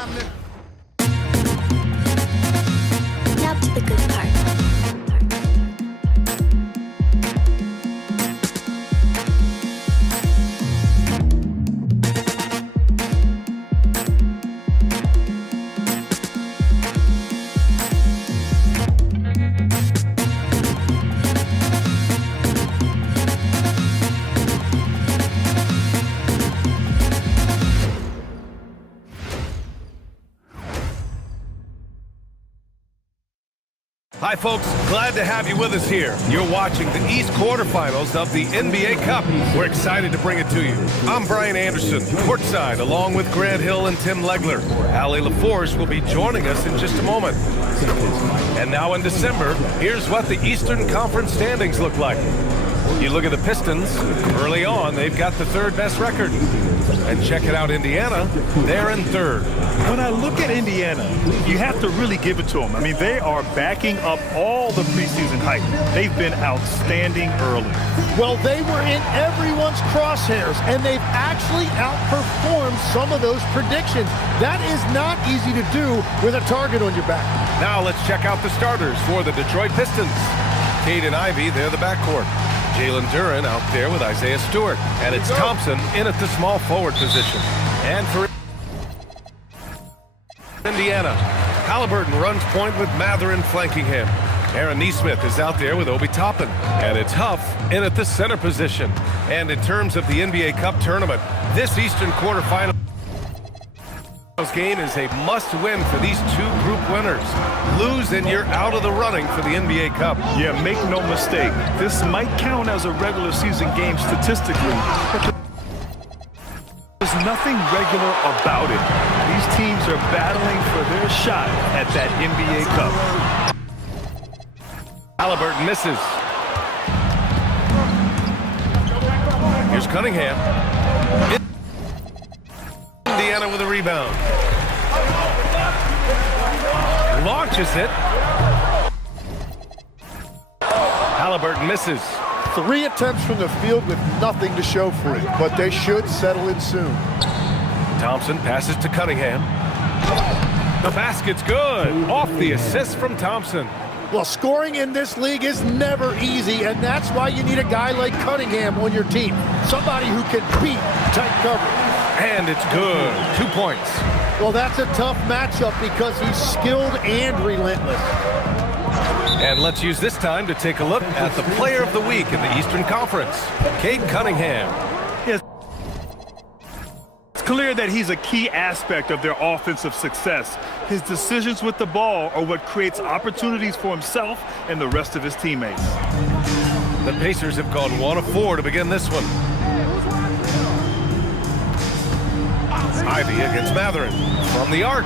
time to... Now to the good part. Hi, folks. Glad to have you with us here. You're watching the East quarterfinals of the NBA Cup. We're excited to bring it to you. I'm Brian Anderson, courtside, along with Grant Hill and Tim Legler. Allie LaForce will be joining us in just a moment. And now in December, here's what the Eastern Conference standings look like. You look at the Pistons. Early on, they've got the third best record. And check it out, Indiana. They're in third. When I look at Indiana, you have to really give it to them. I mean, they are backing up all the preseason hype. They've been outstanding early. Well, they were in everyone's crosshairs, and they've actually outperformed some of those predictions. That is not easy to do with a target on your back. Now let's check out the starters for the Detroit Pistons. Cade and Ivy, they're the backcourt. Jalen Duren out there with Isaiah Stewart. And it's Thompson in at the small forward position. And for Indiana, Halliburton runs point with Matherin flanking him. Aaron Nesmith is out there with Obi Toppin. And it's Huff in at the center position. And in terms of the NBA Cup tournament, this Eastern quarterfinal game is a must-win for these two group winners. Lose and you're out of the running for the NBA Cup. Yeah, make no mistake. This might count as a regular season game statistically, but there's nothing regular about it. These teams are battling for their shot at that NBA Cup. Halliburton misses. Here's Cunningham. Indiana with a rebound. Launches it. Halliburton misses. 3 attempts from the field with nothing to show for it, but they should settle in soon. Thompson passes to Cunningham. The basket's good. Off the assist from Thompson. Well, scoring in this league is never easy, and that's why you need a guy like Cunningham on your team. Somebody who can beat tight coverage. And it's good. 2 points. Well, that's a tough matchup because he's skilled and relentless. And let's use this time to take a look at the player of the week in the Eastern Conference, Cade Cunningham. Yes. It's clear that he's a key aspect of their offensive success. His decisions with the ball are what creates opportunities for himself and the rest of his teammates. The Pacers have gone 1 of 4 to begin this one. Ivy against Matherin from the arc.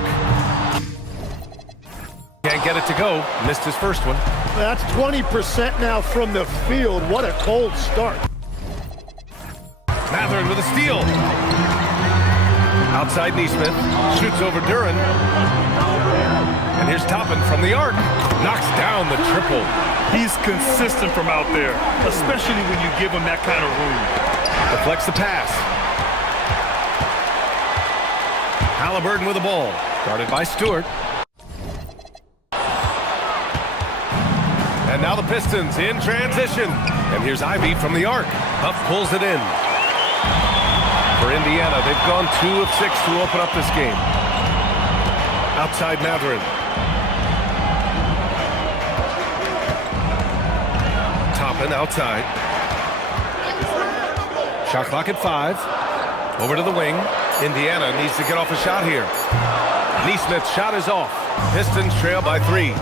Can't get it to go. Missed his first one. That's 20% now from the field. What a cold start. Matherin with a steal. Outside Nesmith. Shoots over Duren. And here's Toppin from the arc. Knocks down the triple. He's consistent from out there, especially when you give him that kind of room. Deflects the pass. Halliburton with the ball. Guarded by Stewart. And now the Pistons in transition. And here's Ivy from the arc. Huff pulls it in. For Indiana, they've gone 2 of 6 to open up this game. Outside Matherin. Toppin outside. Shot clock at 5. Over to the wing. Indiana needs to get off a shot here. Nesmith's shot is off. Pistons trail by 3.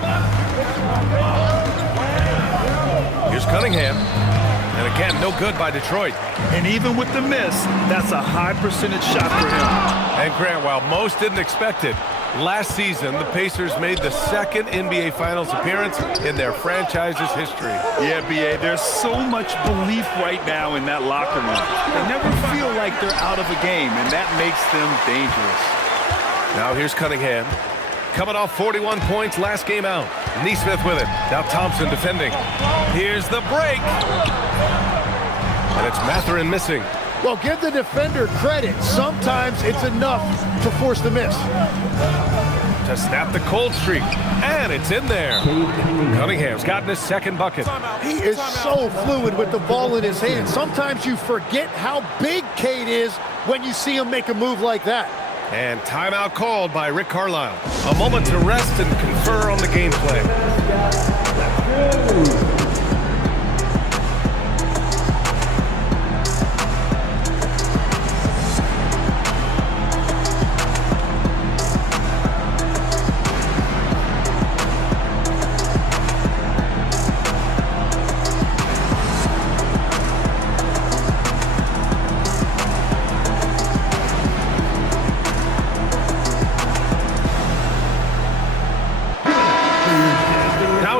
Here's Cunningham. And again, no good by Detroit. And even with the miss, that's a high percentage shot for him. And Grant, while most didn't expect it, last season the Pacers made the second NBA Finals appearance in their franchise's history. Yeah, B.A., there's so much belief right now in that locker room. They never feel like they're out of a game, and that makes them dangerous. Now here's Cunningham. Coming off 41 points last game out. Nesmith with it. Now Thompson defending. Here's the break. And it's Matherin missing. Well, give the defender credit. Sometimes it's enough to force the miss. To snap the cold streak, and it's in there. Cunningham's gotten his second bucket. He is so fluid with the ball in his hand. Sometimes you forget how big Cade is when you see him make a move like that. And timeout called by Rick Carlisle. A moment to rest and confer on the game plan.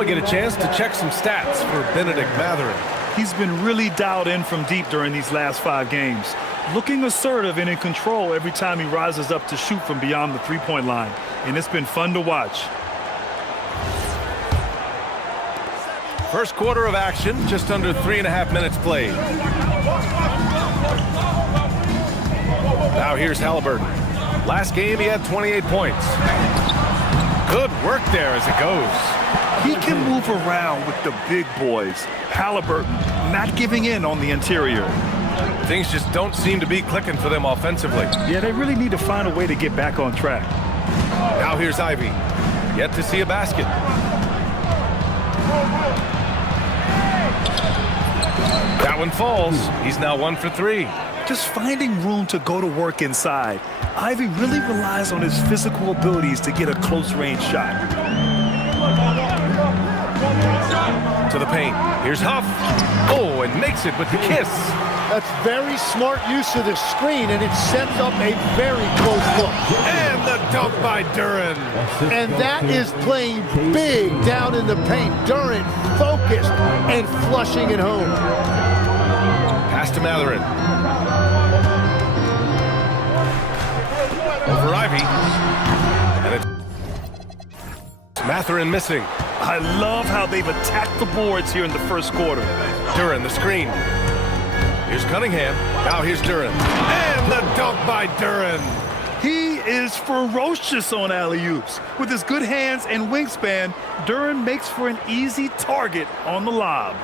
Get a chance to check some stats for Benedict Mathurin. He's been really dialed in from deep during these last 5 games. Looking assertive and in control every time he rises up to shoot from beyond the three-point line. And it's been fun to watch. First quarter of action, just under 3.5 minutes played. Now here's Halliburton. Last game he had 28 points. Good work there as it goes. He can move around with the big boys. Halliburton not giving in on the interior. Things just don't seem to be clicking for them offensively. Yeah, they really need to find a way to get back on track. Now here's Ivy. Yet to see a basket. That one falls. He's now 1 for 3. Just finding room to go to work inside. Ivy really relies on his physical abilities to get a close-range shot. To the paint. Here's Huff. Oh, and makes it with the kiss. That's very smart use of the screen, and it sets up a very close look. And the dunk by Duren. And that is playing big down in the paint. Duren focused and flushing it home. Pass to Mathurin. Over Ivy. And it's Mathurin missing. I love how they've attacked the boards here in the first quarter. Duren, the screen. Here's Cunningham. Now here's Duren. And the dunk by Duren. He is ferocious on alley-oops. With his good hands and wingspan, Duren makes for an easy target on the lob.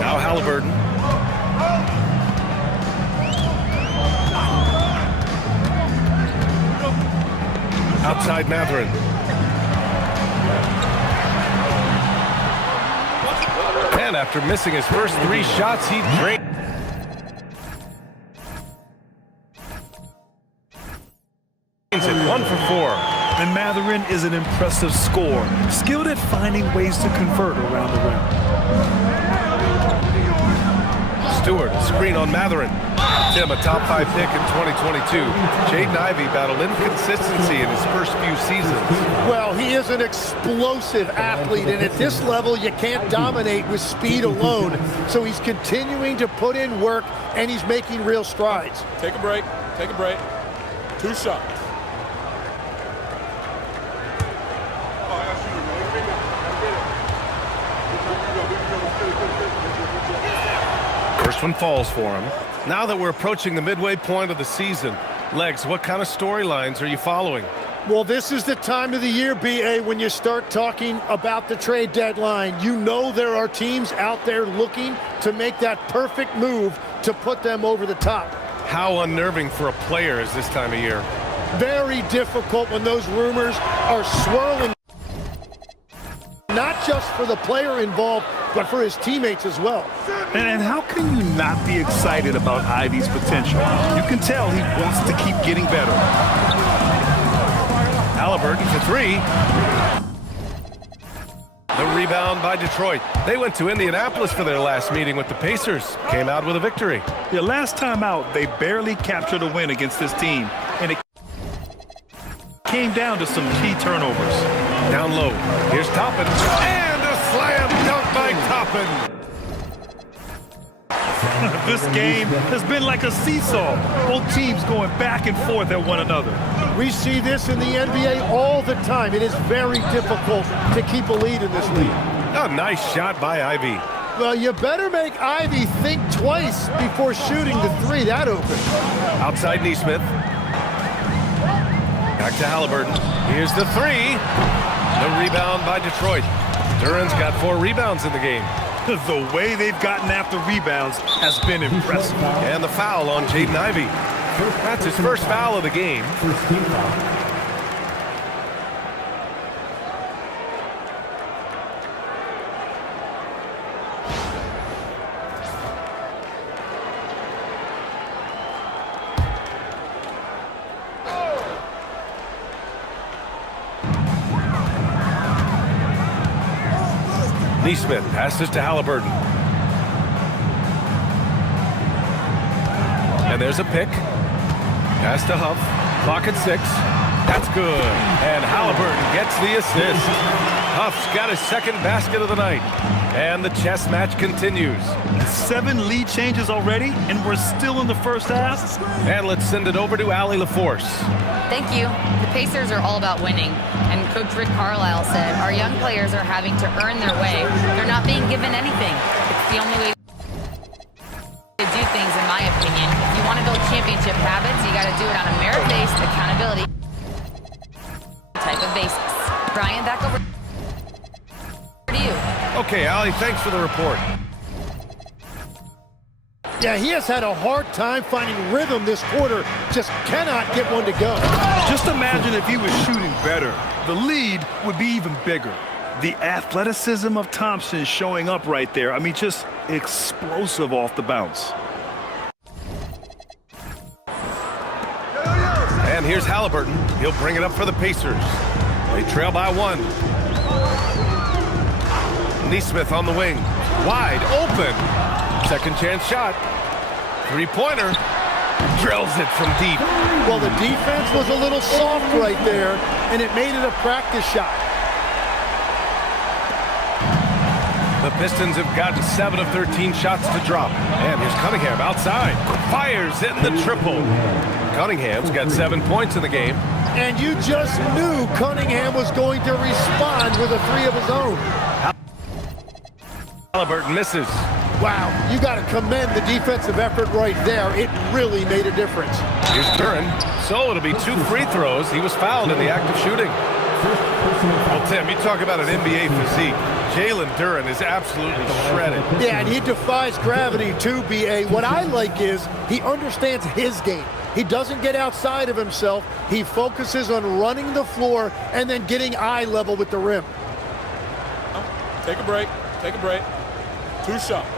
Now Halliburton. Outside Mathurin. And after missing his first 3 shots, he drained. It 1 for 4. And Mathurin is an impressive scorer, skilled at finding ways to convert around the rim. Stewart, screen on Mathurin. Tim, a top 5 pick in 2022. Jaden Ivey battled inconsistency in his first few seasons. Well, he is an explosive athlete, and at this level, you can't dominate with speed alone. So he's continuing to put in work, and he's making real strides. Take a break. Take a break. 2 shots. First one falls for him. Now that we're approaching the midway point of the season, Legs, what kind of storylines are you following? Well, this is the time of the year, B.A., when you start talking about the trade deadline. You know there are teams out there looking to make that perfect move to put them over the top. How unnerving for a player is this time of year? Very difficult when those rumors are swirling, not just for the player involved, but for his teammates as well. And how can you not be excited about Ivy's potential? You can tell he wants to keep getting better. Halliburton for 3. The rebound by Detroit. They went to Indianapolis for their last meeting with the Pacers. Came out with a victory. Yeah, last time out, they barely captured a win against this team. And it came down to some key turnovers. Down low. Here's Toppin. And a slam dunk by Toppin. This game has been like a seesaw. Both teams going back and forth at one another. We see this in the NBA all the time. It is very difficult to keep a lead in this league. A nice shot by Ivy. Well, you better make Ivy think twice before shooting the three that open. Outside Neesmith. Back to Halliburton. Here's the three. The rebound by Detroit. Duran's got 4 rebounds in the game. The way they've gotten after rebounds has been impressive. And the foul on Jaden Ivey. That's his first foul of the game. First team foul. Neesmith passes to Halliburton. And there's a pick. Pass to Huff. Clock at 6. That's good. And Halliburton gets the assist. Huff's got his second basket of the night. And the chess match continues. 7 lead changes already, and we're still in the first half. And let's send it over to Allie LaForce. Thank you. The Pacers are all about winning. And Coach Rick Carlisle said, our young players are having to earn their way. They're not being given anything. It's the only way to do things, in my opinion. If you want to build championship habits, you got to do it on a merit-based accountability type of basis. Brian, back over to you. Okay, Allie, thanks for the report. Yeah, he has had a hard time finding rhythm this quarter. Just cannot get one to go. Just imagine if he was shooting better. The lead would be even bigger. The athleticism of Thompson showing up right there. I mean, just explosive off the bounce. And here's Halliburton. He'll bring it up for the Pacers. They trail by 1. Neesmith on the wing. Wide open. Second chance shot. Three-pointer. Drills it from deep. Well, the defense was a little soft right there, and it made it a practice shot. The Pistons have gotten 7 of 13 shots to drop. And here's Cunningham outside. Fires in the triple. Cunningham's got 7 points in the game. And you just knew Cunningham was going to respond with a 3 of his own. Halliburton misses. Wow, you got to commend the defensive effort right there. It really made a difference. Here's Duran. So it'll be 2 free throws. He was fouled in the act of shooting. Well, Tim, you talk about an NBA physique. Jalen Duran is absolutely shredded. Yeah, and he defies gravity too, B.A. What I like is he understands his game. He doesn't get outside of himself. He focuses on running the floor and then getting eye level with the rim. Take a break. Take a break. 2 shots.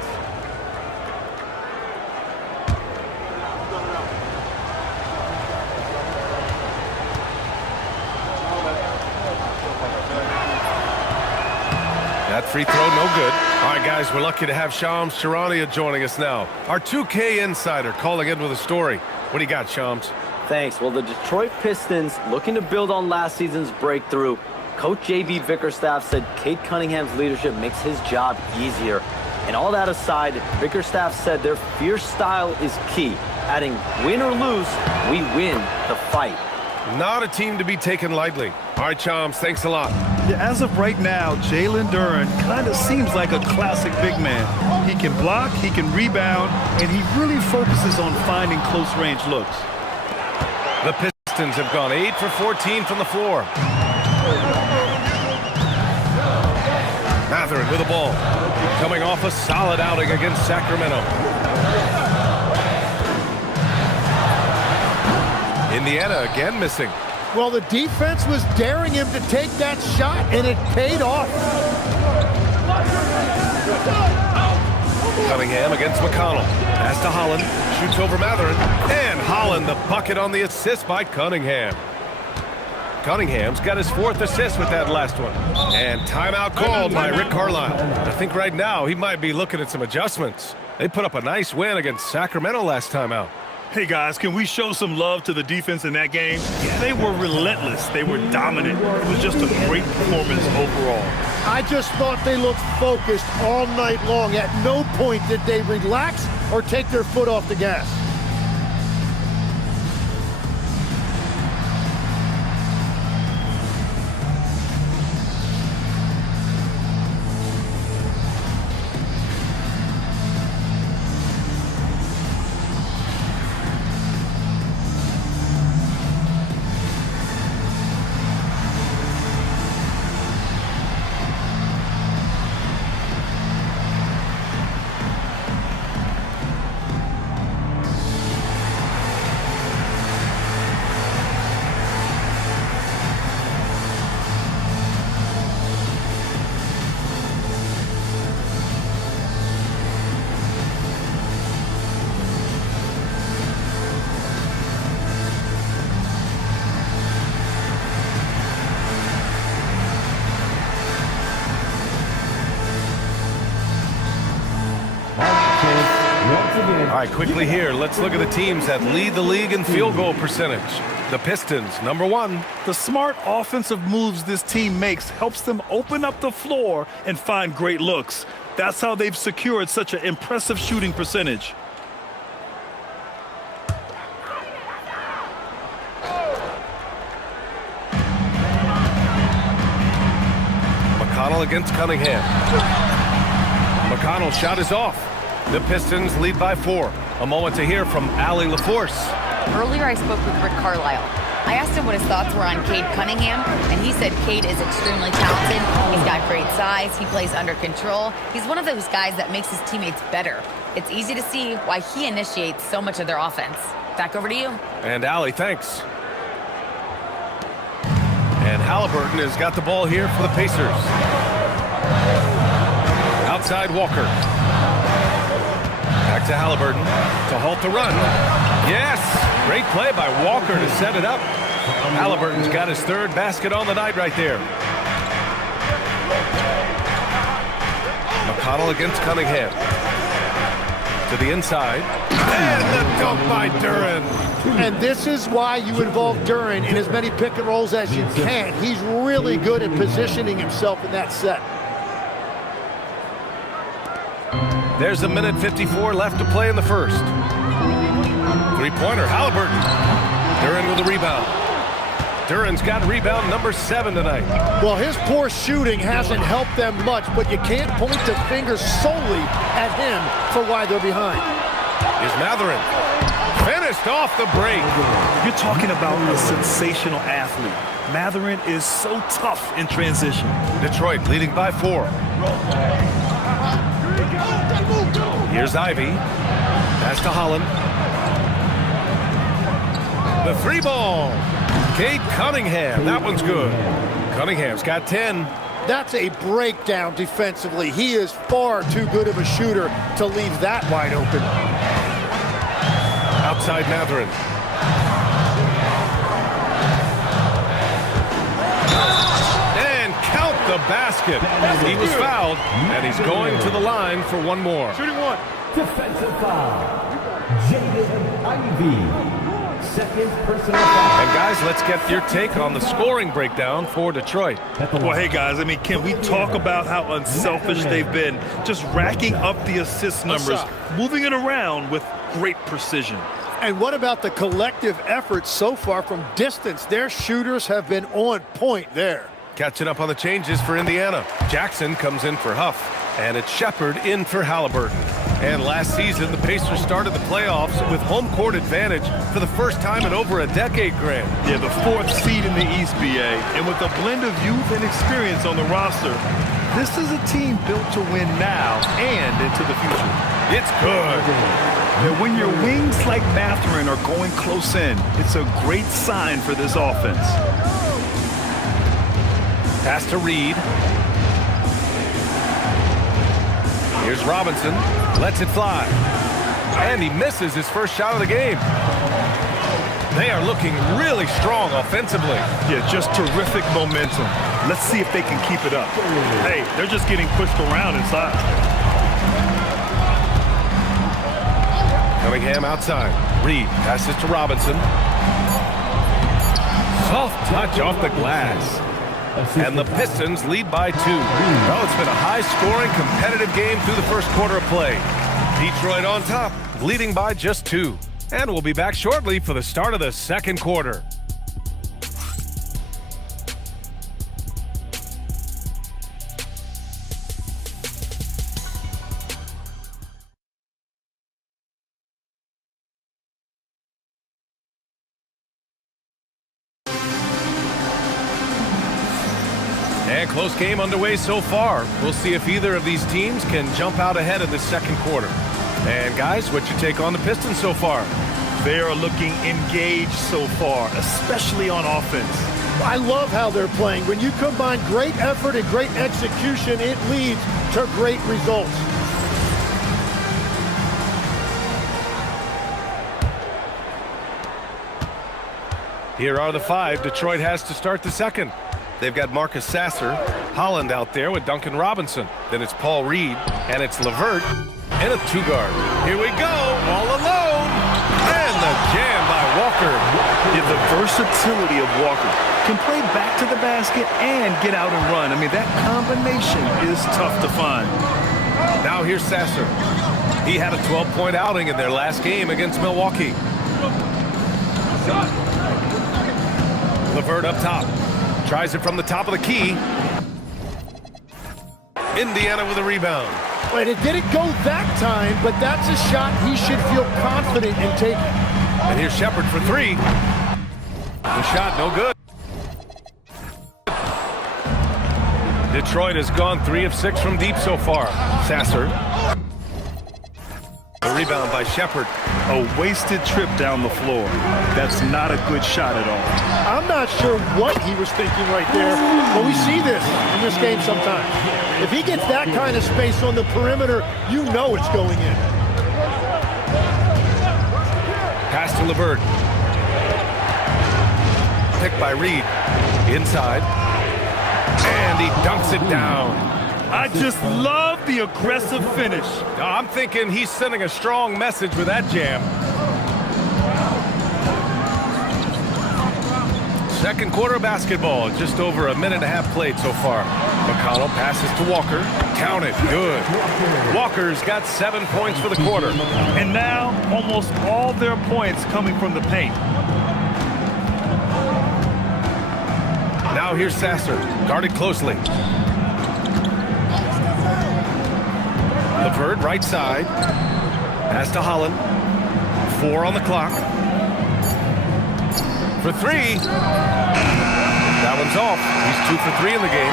That free throw, no good. All right, guys, we're lucky to have Shams Charania joining us now. Our 2K insider calling in with a story. What do you got, Shams? Thanks. Well, the Detroit Pistons, looking to build on last season's breakthrough, Coach J.B. Bickerstaff said Cade Cunningham's leadership makes his job easier. And all that aside, Bickerstaff said their fierce style is key, adding, win or lose, we win the fight. Not a team to be taken lightly. All right, Shams, thanks a lot. Yeah, as of right now, Jalen Duran kind of seems like a classic big man. He can block, he can rebound, and he really focuses on finding close-range looks. The Pistons have gone 8 for 14 from the floor. Matherin with the ball. Coming off a solid outing against Sacramento. Indiana again missing. Well, the defense was daring him to take that shot, and it paid off. Cunningham against McConnell. Pass to Holland. Shoots over Matherin. And Holland the bucket on the assist by Cunningham. Cunningham's got his 4th assist with that last one. And timeout called by Rick Carlisle. I think right now he might be looking at some adjustments. They put up a nice win against Sacramento last time out. Hey, guys, can we show some love to the defense in that game? They were relentless. They were dominant. It was just a great performance overall. I just thought they looked focused all night long. At no point did they relax or take their foot off the gas. All right, quickly here, let's look at the teams that lead the league in field goal percentage. The Pistons, number 1. The smart offensive moves this team makes helps them open up the floor and find great looks. That's how they've secured such an impressive shooting percentage. McConnell against Cunningham. McConnell's shot is off. The Pistons lead by 4. A moment to hear from Allie LaForce. Earlier, I spoke with Rick Carlisle. I asked him what his thoughts were on Cade Cunningham, and he said Cade is extremely talented. He's got great size. He plays under control. He's one of those guys that makes his teammates better. It's easy to see why he initiates so much of their offense. Back over to you. And Allie, thanks. And Halliburton has got the ball here for the Pacers. Outside Walker. Back to Halliburton to halt the run. Yes! Great play by Walker to set it up. Halliburton's got his 3rd basket on the night right there. McConnell against Cunningham. To the inside. And the dunk by Duren. And this is why you involve Duren in as many pick and rolls as you can. He's really good at positioning himself in that set. There's a minute 54 left to play in the first. Three-pointer, Halliburton. Duren with a rebound. Duren's got rebound number 7 tonight. Well, his poor shooting hasn't helped them much, but you can't point the finger solely at him for why they're behind. Is Mathurin. Finished off the break. You're talking about a sensational athlete. Mathurin is so tough in transition. Detroit leading by 4. Here's Ivy. Pass to Holland. The 3-ball. Cade Cunningham. That one's good. Cunningham's got 10. That's a breakdown defensively. He is far too good of a shooter to leave that wide open. Outside Mathurin. And count the basket. He was fouled, and he's going to the line for one more. Shooting one. Defensive foul. Jaden Ivey. Second personal foul. And guys, let's get your take on the scoring breakdown for Detroit. Well, hey, guys, I mean, can we talk about how unselfish they've been? Just racking up the assist numbers, moving it around with great precision. And what about the collective effort so far from distance? Their shooters have been on point there. Catching up on the changes for Indiana. Jackson comes in for Huff, and it's Shepard in for Halliburton. And last season, the Pacers started the playoffs with home court advantage for the first time in over a decade, Grant. Yeah, the 4th seed in the East, BA. And with a blend of youth and experience on the roster, this is a team built to win now and into the future. It's good. And when your wings like Mathurin are going close in, it's a great sign for this offense. Pass to Reed. Here's Robinson. Lets it fly. And he misses his first shot of the game. They are looking really strong offensively. Yeah, just terrific momentum. Let's see if they can keep it up. Hey, they're just getting pushed around inside. Cunningham outside. Reed passes to Robinson. Soft touch off the glass. And the Pistons lead by 2. Well, it's been a high-scoring, competitive game through the first quarter of play. Detroit on top, leading by just 2. And we'll be back shortly for the start of the second quarter. And close game underway so far. We'll see if either of these teams can jump out ahead of the second quarter. And guys, what's your take on the Pistons so far? They are looking engaged so far, especially on offense. I love how they're playing. When you combine great effort and great execution, it leads to great results. Here are the 5 Detroit has to start the second. They've got Marcus Sasser, Holland out there with Duncan Robinson. Then it's Paul Reed, and it's LeVert, and a 2-guard. Here we go, all alone, and the jam by Walker. Yeah, the versatility of Walker. Can play back to the basket and get out and run. I mean, that combination is tough to find. Now here's Sasser. He had a 12-point outing in their last game against Milwaukee. LeVert up top. Tries it from the top of the key. Indiana with a rebound. And it didn't go that time, but that's a shot he should feel confident in taking. And here's Shepard for 3. The shot no good. Detroit has gone 3 of 6 from deep so far. Sasser. A rebound by Shepard. A wasted trip down the floor. That's not a good shot at all. I'm not sure what he was thinking right there, but we see this in this game sometimes. If he gets that kind of space on the perimeter, you know it's going in. Pass to LeVert. Picked by Reed. Inside. And he dunks it down. I just love the aggressive finish. I'm thinking he's sending a strong message with that jam. Second quarter of basketball, just over a minute and a half played so far. McConnell passes to Walker. Count it, good. Walker's got 7 points for the quarter. And now, almost all their points coming from the paint. Now here's Sasser, guarded closely. LeVert, right side. Pass to Holland. 4 on the clock. For 3. That one's off. He's 2 for 3 in the game.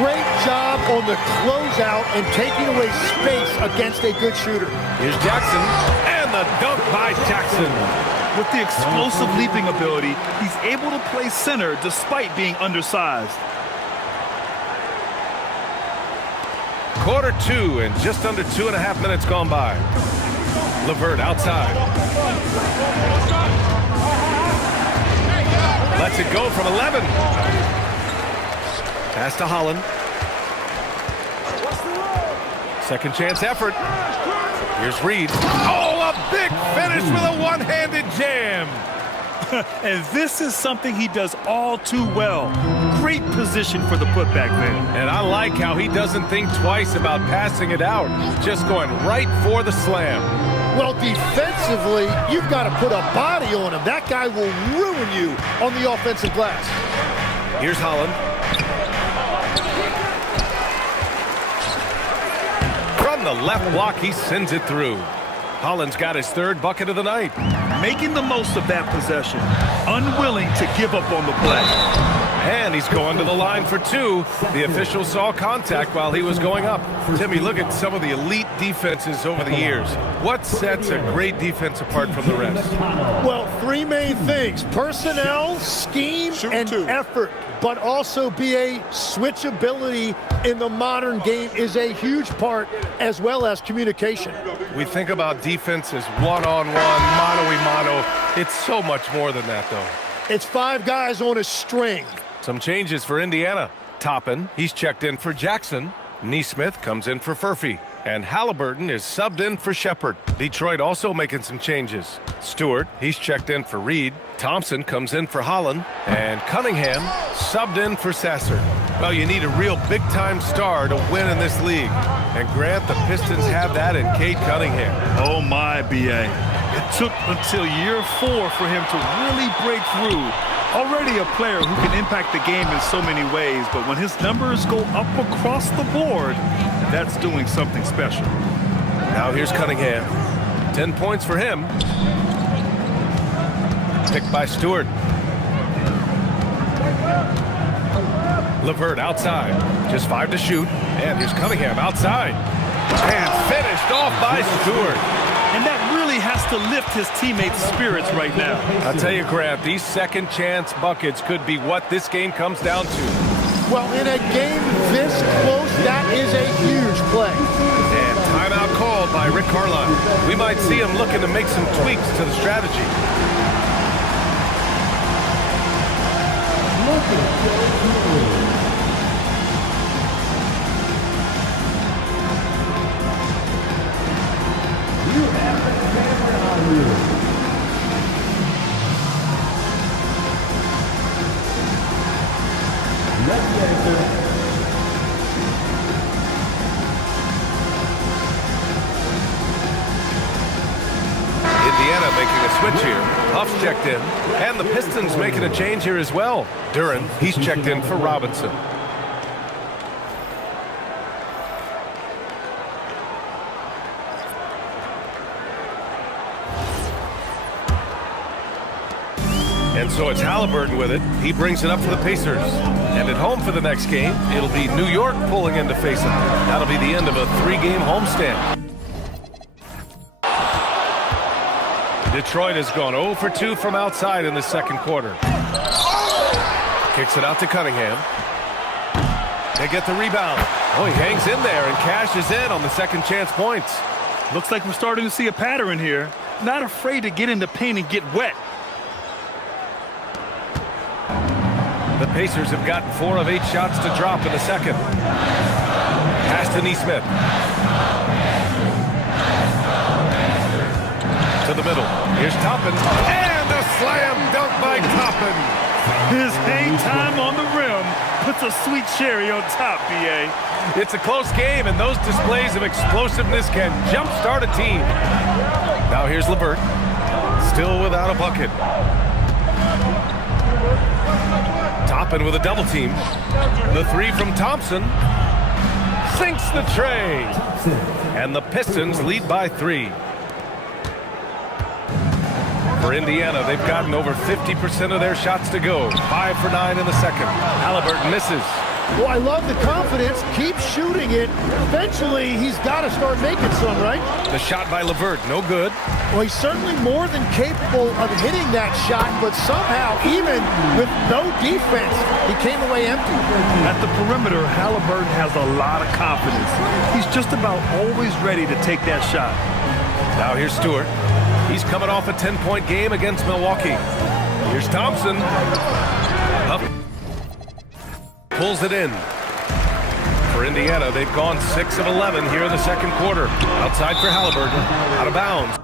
Great job on the closeout and taking away space against a good shooter. Here's Jackson. And the dunk by Jackson. With the explosive leaping ability, he's able to play center despite being undersized. Quarter 2 and just under 2.5 minutes gone by. LeVert outside. Lets it go from 11. Pass to Holland. Second chance effort. Here's Reed. Oh, a big finish with a one-handed jam. And this is something he does all too well. Great position for the putback there. And I like how he doesn't think twice about passing it out. Just going right for the slam. Well, defensively, you've got to put a body on him. That guy will ruin you on the offensive glass. Here's Holland. From the left block, he sends it through. Holland's got his 3rd bucket of the night. Making the most of that possession. Unwilling to give up on the play. And he's going to the line for 2. The official saw contact while he was going up. Timmy, look at some of the elite defenses over the years. What sets a great defense apart from the rest? Well, 3 main things. Personnel, scheme, and effort. But also BA, switchability in the modern game is a huge part, as well as communication. We think about defense as one-on-one, mano-a-mano. It's so much more than that, though. It's 5 guys on a string. Some changes for Indiana. Toppin, he's checked in for Jackson. Neesmith comes in for Furphy. And Halliburton is subbed in for Shepard. Detroit also making some changes. Stewart, he's checked in for Reed. Thompson comes in for Holland. And Cunningham subbed in for Sasser. Well, you need a real big-time star to win in this league. And Grant, the Pistons have that in Cade Cunningham. Oh, my, B.A. It took until year 4 for him to really break through. Already a player who can impact the game in so many ways, but when his numbers go up across the board, that's doing something special. Now here's Cunningham. 10 points for him. Picked by Stewart. LeVert outside. Just 5 to shoot. And here's Cunningham outside. And finished off by Stewart. And that really has to lift his teammates' spirits right now. I'll tell you, Grant, these second chance buckets could be what this game comes down to. Well, in a game this close, that is a huge play. And timeout called by Rick Carlisle. We might see him looking to make some tweaks to the strategy. Indiana making a switch here. Huff's checked in. And the Pistons making a change here as well. Duran, he's checked in for Robinson. And so it's Halliburton with it. He brings it up for the Pacers. And at home for the next game, it'll be New York pulling in to face him. That'll be the end of a 3-game homestand. Detroit has gone 0 for 2 from outside in the second quarter. Kicks it out to Cunningham. They get the rebound. Oh, he hangs in there and cashes in on the second chance points. Looks like we're starting to see a pattern here. Not afraid to get in the paint and get wet. The Pacers have gotten 4 of 8 shots to drop in the second. Pass to Nesmith. To the middle. Here's Toppin. And a slam dunk by Toppin. His hang time on the rim puts a sweet cherry on top, B.A. It's a close game, and those displays of explosiveness can jumpstart a team. Now here's LeVert. Still without a bucket. Toppin with a double team. The 3 from Thompson. Sinks the tray. And the Pistons lead by 3. For Indiana, they've gotten over 50% of their shots to go. 5 for 9 in the second. Halliburton misses. Well, I love the confidence. Keep shooting it. Eventually, he's got to start making some, right? The shot by LeVert, no good. Well, he's certainly more than capable of hitting that shot, but somehow, even with no defense, he came away empty. At the perimeter, Halliburton has a lot of confidence. He's just about always ready to take that shot. Now here's Stewart. He's coming off a 10-point game against Milwaukee. Here's Thompson. Up. Pulls it in. For Indiana, they've gone 6 of 11 here in the second quarter. Outside for Halliburton. Out of bounds.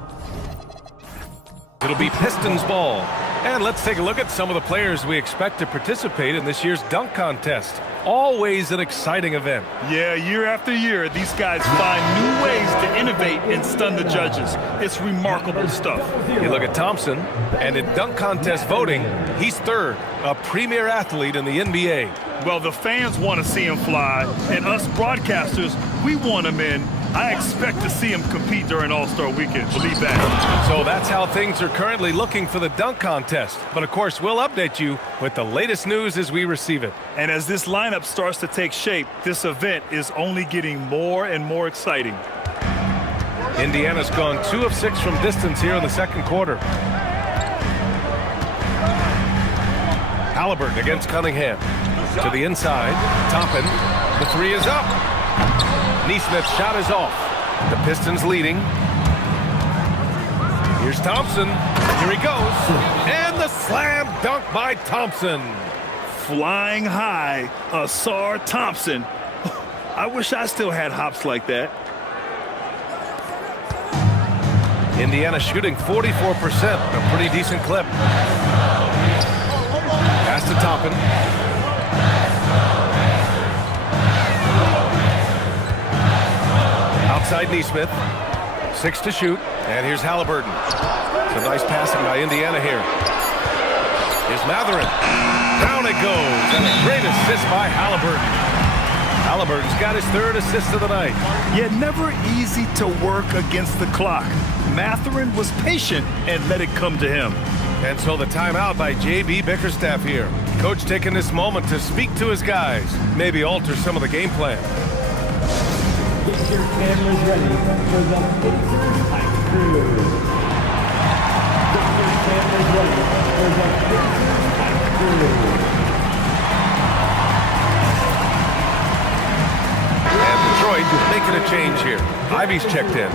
It'll be Pistons ball. And let's take a look at some of the players we expect to participate in this year's dunk contest. Always an exciting event. Yeah, year after year, these guys find new ways to innovate and stun the judges. It's remarkable stuff. You look at Thompson, and in dunk contest voting, he's 3rd, a premier athlete in the NBA. Well, the fans want to see him fly, and us broadcasters, we want him in. I expect to see him compete during All-Star Weekend, believe that. So that's how things are currently looking for the dunk contest. But of course, we'll update you with the latest news as we receive it. And as this lineup starts to take shape, this event is only getting more and more exciting. Indiana's gone 2 of 6 from distance here in the second quarter. Halliburton against Cunningham. To the inside. Toppin. The 3 is up. Nesmith's shot is off. The Pistons leading. Here's Thompson. Here he goes. And the slam dunk by Thompson. Flying high, Asar Thompson. I wish I still had hops like that. Indiana shooting 44%, a pretty decent clip. Pass to Toppin. Outside Neesmith. 6 to shoot. And here's Halliburton. Some nice passing by Indiana here. Here's Matherin. Down it goes. And a great assist by Halliburton. Halliburton's got his 3rd assist of the night. Yeah, never easy to work against the clock. Matherin was patient and let it come to him. And so the timeout by J.B. Bickerstaff here. Coach taking this moment to speak to his guys. Maybe alter some of the game plan. Get your cameras ready for the Pacers Hype Crew. Get your cameras ready for the Pacers Hype Crew. And Detroit making a change here. Ivy's checked in.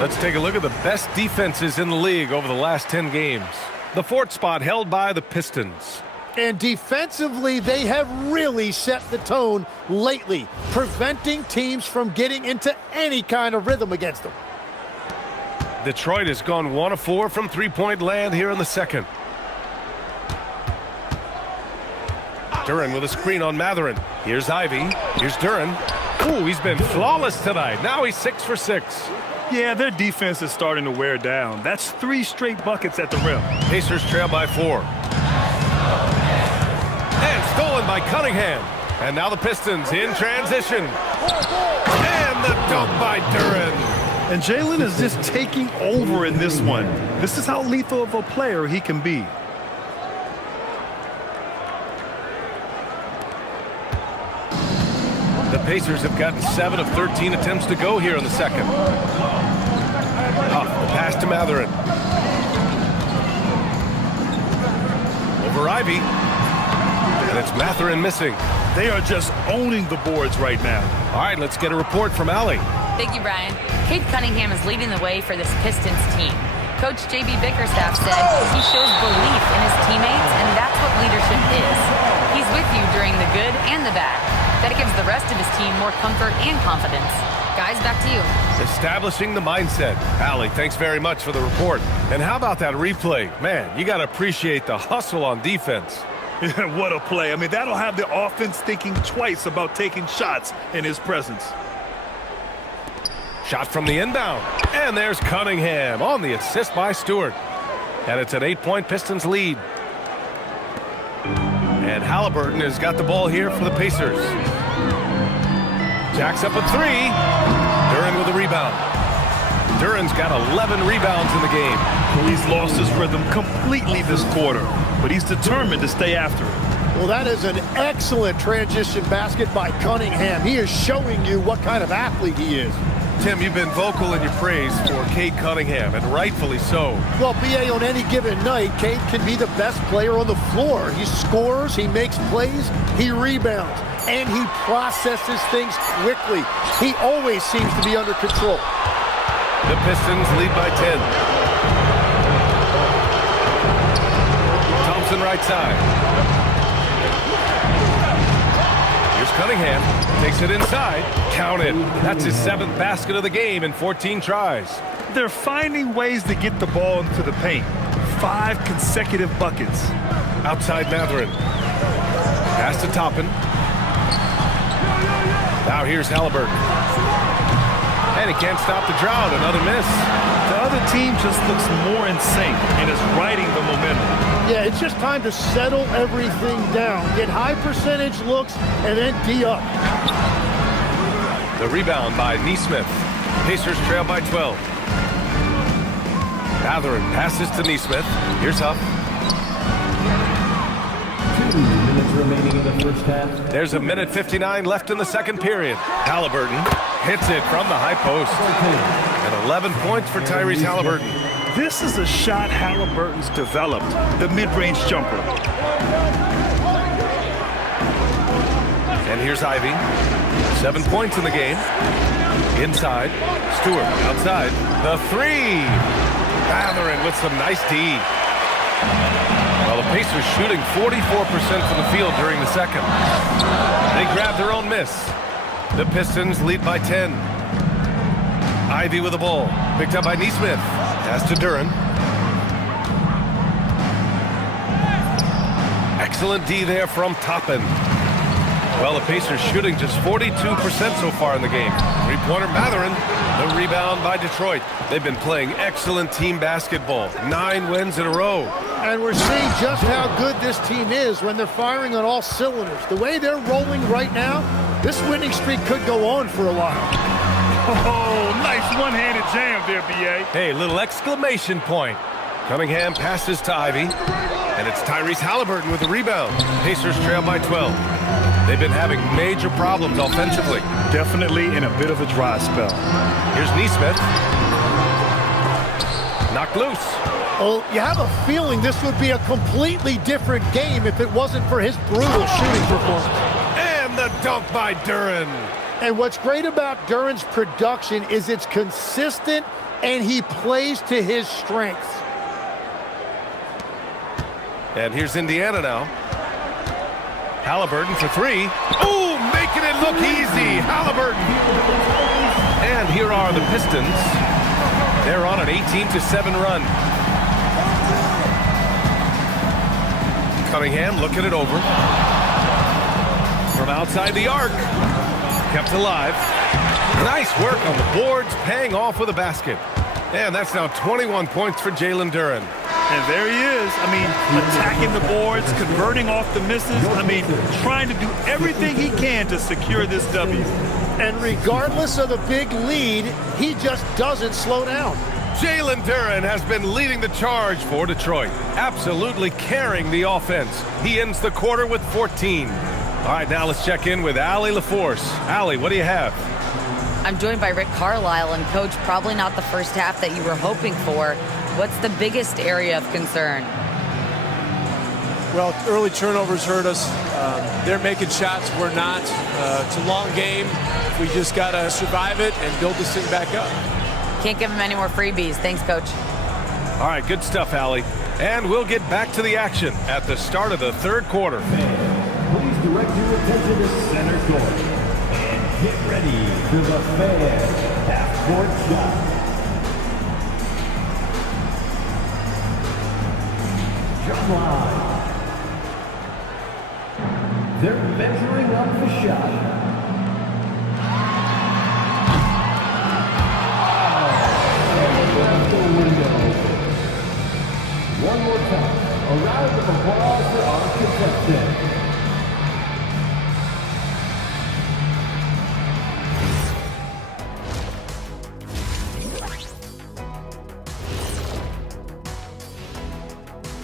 Let's take a look at the best defenses in the league over the last 10 games. The 4th spot held by the Pistons. And defensively, they have really set the tone lately, preventing teams from getting into any kind of rhythm against them. Detroit has gone 1 of 4 from three-point land here in the second. Duren with a screen on Matherin. Here's Ivy. Here's Duren. Ooh, he's been flawless tonight. Now he's 6 for 6. Yeah, their defense is starting to wear down. That's 3 straight buckets at the rim. Pacers trail by 4. And stolen by Cunningham. And now the Pistons in transition. And the dunk by Duren. And Jalen is just taking over in this one. This is how lethal of a player he can be. The Pacers have gotten 7 of 13 attempts to go here in the second. Off the pass to Matherin. Over Ivy. And it's Matherin missing. They are just owning the boards right now. All right, let's get a report from Allie. Thank you, Brian. Cade Cunningham is leading the way for this Pistons team. Coach J.B. Bickerstaff said he shows belief in his teammates, and that's what leadership is. He's with you during the good and the bad. That gives the rest of his team more comfort and confidence. Guys, back to you. Establishing the mindset. Allie, thanks very much for the report. And how about that replay? Man, you got to appreciate the hustle on defense. What a play. I mean, that'll have the offense thinking twice about taking shots in his presence. Shot from the inbound. And there's Cunningham on the assist by Stewart. And it's an 8-point Pistons lead. And Halliburton has got the ball here for the Pacers. Jacks up a 3. Duren with a rebound. Duren's got 11 rebounds in the game. He's lost his rhythm completely this quarter, but he's determined to stay after it. Well, that is an excellent transition basket by Cunningham. He is showing you what kind of athlete he is. Tim, you've been vocal in your praise for Cade Cunningham, and rightfully so. Well, B.A., on any given night, Cade can be the best player on the floor. He scores, he makes plays, he rebounds, and he processes things quickly. He always seems to be under control. The Pistons lead by 10. Thompson right side. Here's Cunningham. Takes it inside. Counted. That's his 7th basket of the game in 14 tries. They're finding ways to get the ball into the paint. 5 consecutive buckets. Outside Matherin. Pass to Toppin. Now here's Halliburton. And he can't stop the drought. Another miss. The other team just looks more in sync and is riding the momentum. Yeah, it's just time to settle everything down. Get high percentage looks and then D up. The rebound by Neesmith. Pacers trail by 12. Matherin passes to Neesmith. Here's Huff. 2 minutes remaining in the first half. There's a minute 59 left in the second period. Halliburton hits it from the high post. And 11 points for Tyrese Halliburton. This is a shot Halliburton's developed, the mid-range jumper. And here's Ivy. 7 points in the game. Inside. Stewart outside. The 3. Matherin with some nice D. Well, the Pacers shooting 44% from the field during the second. They grab their own miss. The Pistons lead by 10. Ivy with the ball. Picked up by Neesmith. Pass to Duran. Excellent D there from Toppin. Well, the Pacers shooting just 42% so far in the game. Three-pointer Matherin. The rebound by Detroit. They've been playing excellent team basketball. 9 wins in a row. And we're seeing just how good this team is when they're firing on all cylinders. The way they're rolling right now, this winning streak could go on for a while. Oh, nice one-handed jam there, B.A. Hey, little exclamation point. Cunningham passes to Ivy. And it's Tyrese Halliburton with the rebound. Pacers trail by 12. They've been having major problems offensively. Definitely in a bit of a dry spell. Here's Neesmith. Knocked loose. Well, you have a feeling this would be a completely different game if it wasn't for his brutal shooting performance. And the dunk by Duran. And what's great about Duran's production is it's consistent and he plays to his strengths. And here's Indiana now. Halliburton for 3. Ooh, making it look easy. Halliburton. And here are the Pistons. They're on an 18-7 run. Cunningham looking it over. From outside the arc. Kept alive. Nice work on the boards, paying off with a basket. And that's now 21 points for Jalen Duran. And there he is. I mean, attacking the boards, converting off the misses. I mean, trying to do everything he can to secure this W. And regardless of the big lead, he just doesn't slow down. Jalen Duran has been leading the charge for Detroit, absolutely carrying the offense. He ends the quarter with 14. All right, now let's check in with Allie LaForce. Allie, what do you have? I'm joined by Rick Carlisle, and Coach, probably not the first half that you were hoping for. What's the biggest area of concern? Well, early turnovers hurt us. They're making shots. We're not. It's a long game. We just got to survive it and build this thing back up. Can't give him any more freebies. Thanks, Coach. All right, good stuff, Allie. And we'll get back to the action at the start of the third quarter. Please direct your attention to center court and get ready for the Fan half-court shot. Drum line. They're measuring up the shot. One more time. A round of applause for our contestants.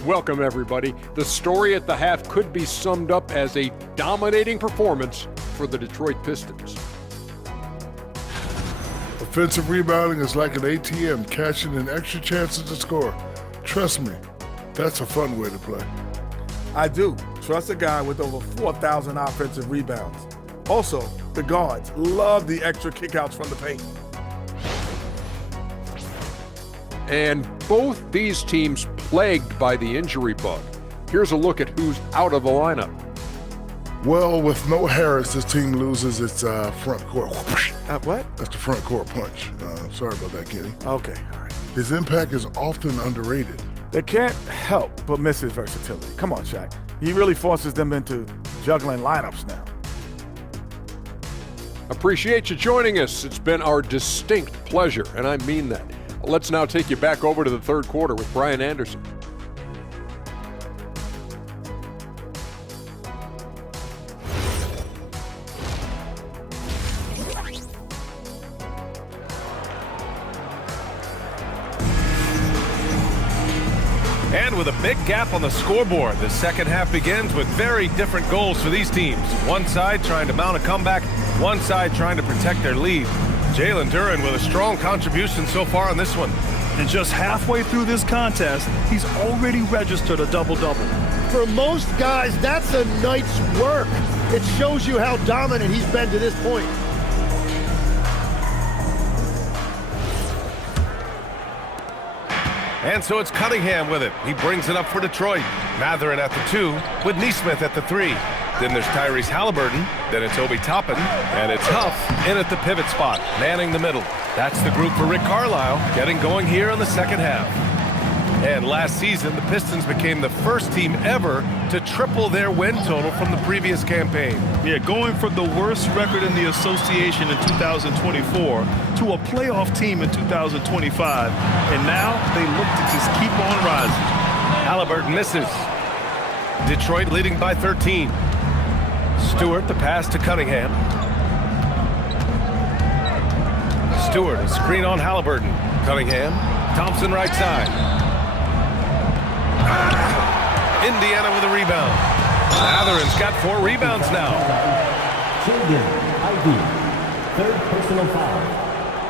Welcome, everybody. The story at the half could be summed up as a dominating performance for the Detroit Pistons. Offensive rebounding is like an ATM, cashing in extra chances to score. Trust me, that's a fun way to play. I do. Trust a guy with over 4,000 offensive rebounds. Also, the guards love the extra kickouts from the paint. And both these teams plagued by the injury bug. Here's a look at who's out of the lineup. Well, with no Harris, this team loses its front court. What? That's the front court punch. Sorry about that, Kenny. Okay, all right. His impact is often underrated. They can't help but miss his versatility. Come on, Shaq. He really forces them into juggling lineups now. Appreciate you joining us. It's been our distinct pleasure, and I mean that. Let's now take you back over to the third quarter with Brian Anderson. And with a big gap on the scoreboard, the second half begins with very different goals for these teams. One side trying to mount a comeback, one side trying to protect their lead. Jalen Duran with a strong contribution so far on this one. And just halfway through this contest, he's already registered a double-double. For most guys, that's a night's work. It shows you how dominant he's been to this point. And so it's Cunningham with it. He brings it up for Detroit. Matherin at the 2 with Neesmith at the 3. Then there's Tyrese Halliburton. Then it's Obi Toppin. And it's Huff in at the pivot spot, manning the middle. That's the group for Rick Carlisle, getting going here in the second half. And last season, the Pistons became the first team ever to triple their win total from the previous campaign. Yeah, going from the worst record in the association in 2024 to a playoff team in 2025. And now they look to just keep on rising. Halliburton misses. Detroit leading by 13. Stewart, the pass to Cunningham. Stewart, a screen on Halliburton. Cunningham, Thompson right side. Indiana with a rebound. Mathurin's got 4 rebounds now. Jaden Ivey, third personal foul.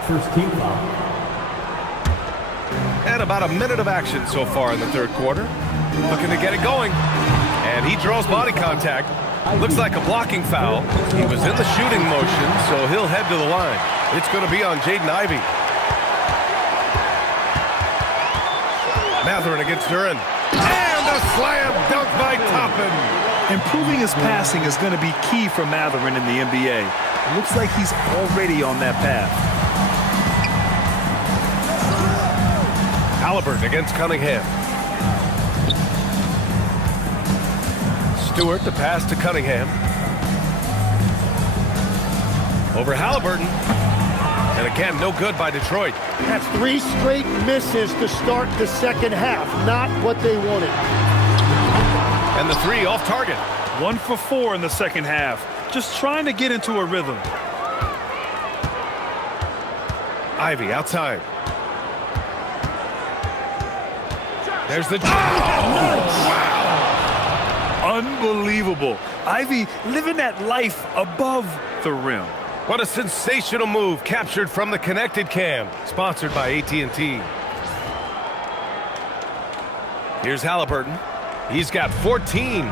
First team foul. And about a minute of action so far in the third quarter. Looking to get it going. And he draws body contact. Looks like a blocking foul. He was in the shooting motion, so he'll head to the line. It's going to be on Jaden Ivey. Mathurin against Duran. And a slam dunk by Toppin. Improving his passing is going to be key for Mathurin in the NBA. It looks like he's already on that path. Halliburton against Cunningham. Stewart, the pass to Cunningham. Over Halliburton. And again, no good by Detroit. That's 3 straight misses to start the second half. Not what they wanted. And the 3 off target. 1 for 4 in the second half. Just trying to get into a rhythm. Ivey outside. There's the... Oh, wow! Unbelievable. Ivey living that life above the rim. What a sensational move captured from the connected cam, sponsored by AT&T. Here's Halliburton. He's got 14.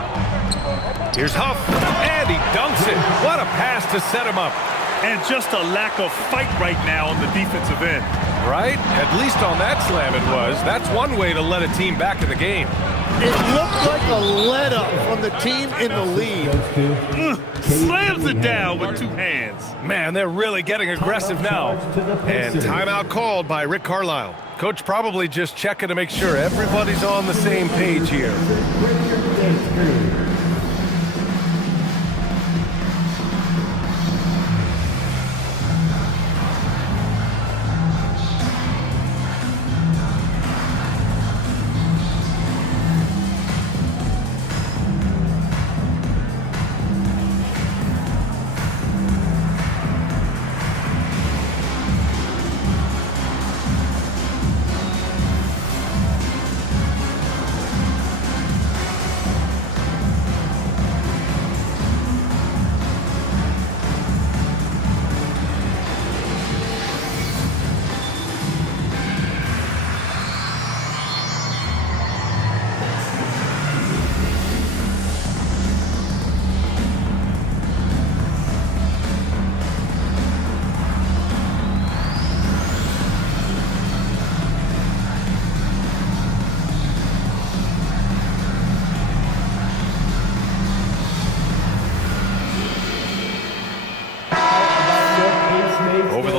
Here's Huff, and he dunks it. What a pass to set him up. And just a lack of fight right now on the defensive end. Right? At least on that slam it was. That's one way to let a team back in the game. It looked like a let-up from the team in the lead. Slams it down with 2 hands. Man, they're really getting aggressive now. And timeout called by Rick Carlisle. Coach probably just checking to make sure everybody's on the same page here.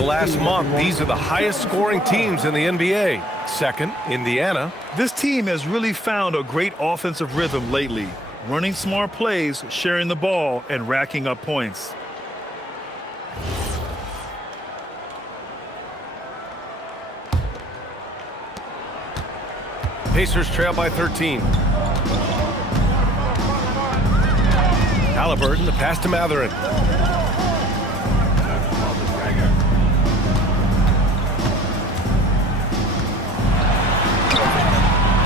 Last month, these are the highest scoring teams in the NBA. Second, Indiana. This team has really found a great offensive rhythm lately, running smart plays, sharing the ball, and racking up points. Pacers trail by 13. Halliburton, the pass to Mathurin.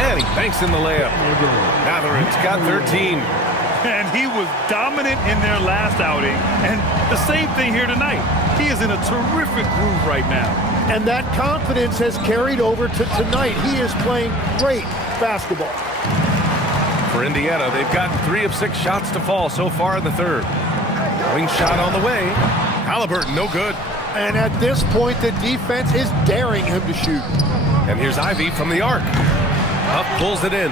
And he banks in the layup. Mathurin's got 13. And he was dominant in their last outing. And the same thing here tonight. He is in a terrific groove right now. And that confidence has carried over to tonight. He is playing great basketball. For Indiana, they've gotten 3 of 6 shots to fall so far in the third. Wing shot on the way. Halliburton, no good. And at this point, the defense is daring him to shoot. And here's Ivey from the arc. Huff pulls it in.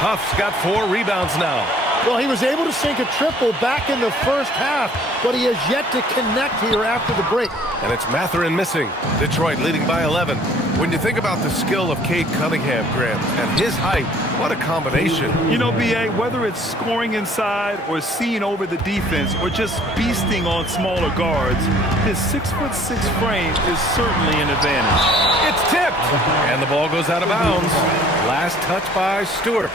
Huff's got 4 rebounds now. Well, he was able to sink a triple back in the first half, but he has yet to connect here after the break. And it's Mathurin missing. Detroit leading by 11. When you think about the skill of Cade Cunningham, Graham, and his height, what a combination. You know, B.A., whether it's scoring inside or seeing over the defense or just beasting on smaller guards, his 6'6" frame is certainly an advantage. It's tipped, and the ball goes out of bounds. Last touch by Stewart.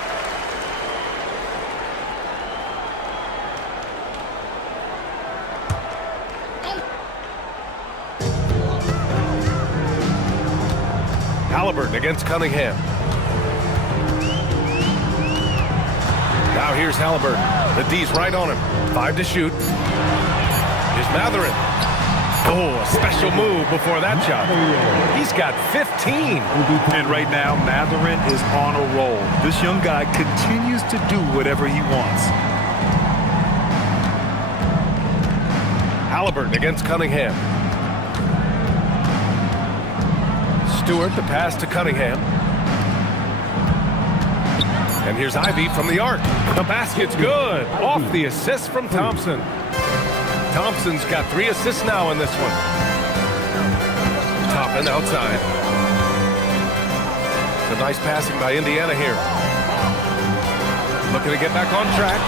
Halliburton against Cunningham. Now here's Halliburton. The D's right on him. 5 to shoot. Here's Mathurin. Oh, a special move before that shot. He's got 15. And right now, Mathurin is on a roll. This young guy continues to do whatever he wants. Halliburton against Cunningham. Stewart, the pass to Cunningham. And here's Ivy from the arc. The basket's good. Off the assist from Thompson. Thompson's got 3 assists now in this one. Toppin outside. Some nice passing by Indiana here. Looking to get back on track.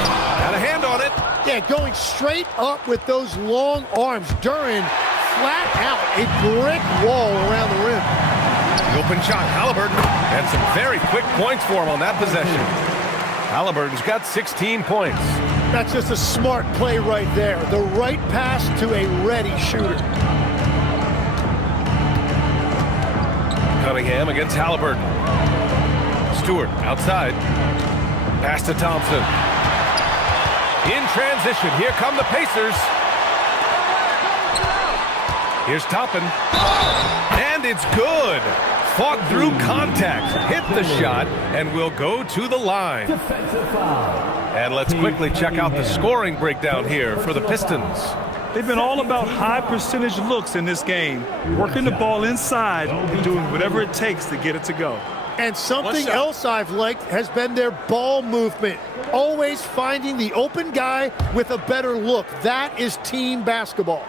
Had a hand on it. Yeah, going straight up with those long arms. Duran flat out, a brick wall around the rim. The open shot, Halliburton, and some very quick points for him on that possession. Halliburton's got 16 points. That's just a smart play right there. The right pass to a ready shooter. Cunningham against Halliburton. Stewart outside. Pass to Thompson. In transition, here come the Pacers. Here's Toppin. And it's good. Fought through contact, hit the shot, and will go to the line. And let's quickly check out the scoring breakdown here for the Pistons. They've been all about high percentage looks in this game, working the ball inside and doing whatever it takes to get it to go. And something else I've liked has been their ball movement. Always finding the open guy with a better look. That is team basketball.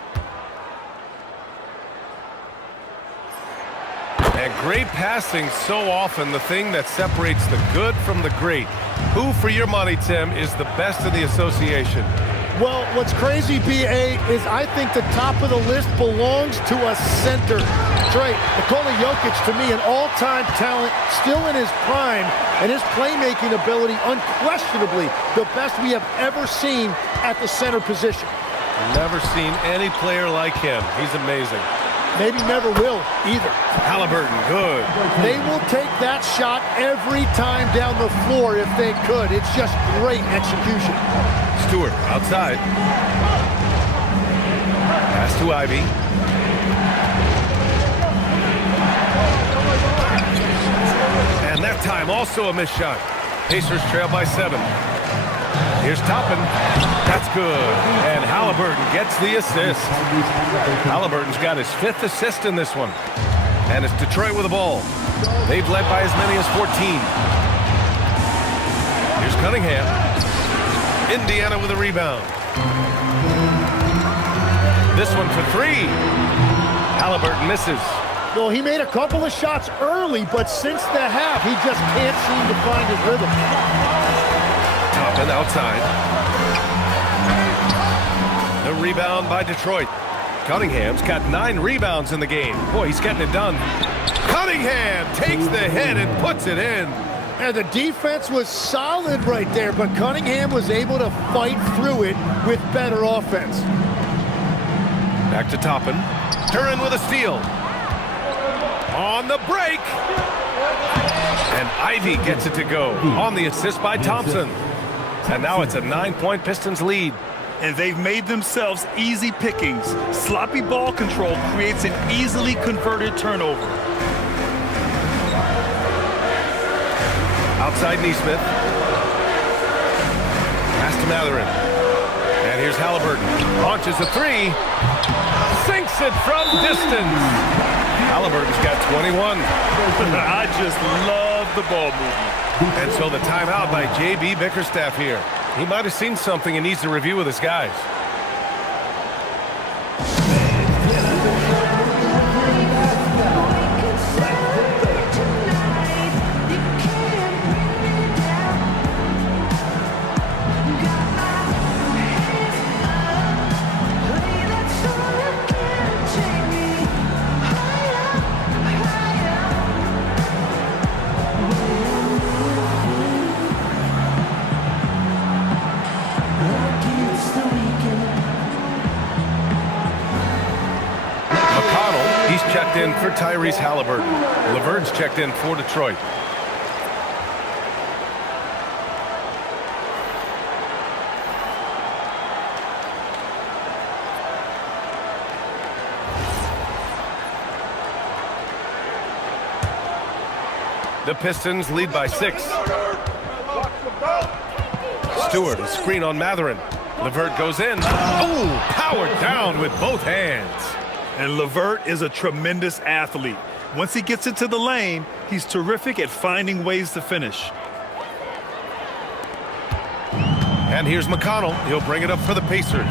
And great passing, so often the thing that separates the good from the great. Who, for your money, Tim, is the best in the association? Well, what's crazy, B.A., is I think the top of the list belongs to a center. Trey, Nikola Jokic, to me, an all-time talent, still in his prime, and his playmaking ability, unquestionably, the best we have ever seen at the center position. Never seen any player like him. He's amazing. Maybe never will either. Halliburton, good. They will take that shot every time down the floor if they could. It's just great execution. Stewart outside. Pass to Ivy. And that time also a missed shot. Pacers trail by 7. Here's Toppin. That's good. And Halliburton gets the assist. Halliburton's got his 5th assist in this one. And it's Detroit with the ball. They've led by as many as 14. Here's Cunningham. Indiana with a rebound. This one for 3. Halliburton misses. Well, he made a couple of shots early, but since the half, he just can't seem to find his rhythm. Toppin outside. The rebound by Detroit. Cunningham's got 9 rebounds in the game. Boy, he's getting it done. Cunningham takes the hit and puts it in. And the defense was solid right there, but Cunningham was able to fight through it with better offense. Back to Toppin. Turin with a steal. On the break. And Ivy gets it to go. On the assist by Thompson. And now it's a 9-point Pistons lead. And they've made themselves easy pickings. Sloppy ball control creates an easily converted turnover. Outside Neesmith. Pass to Mathurin. And here's Halliburton. Launches a 3. Sinks it from distance. Halliburton's got 21. I just love the ball movement. And so the timeout by J.B. Bickerstaff here. He might have seen something and needs to review with his guys. Checked in for Tyrese Halliburton. LeVert's checked in for Detroit. The Pistons lead by 6. Stewart, a screen on Mathurin. LeVert goes in. Oh, powered down with both hands. And LeVert is a tremendous athlete. Once he gets into the lane, he's terrific at finding ways to finish. And here's McConnell. He'll bring it up for the Pacers.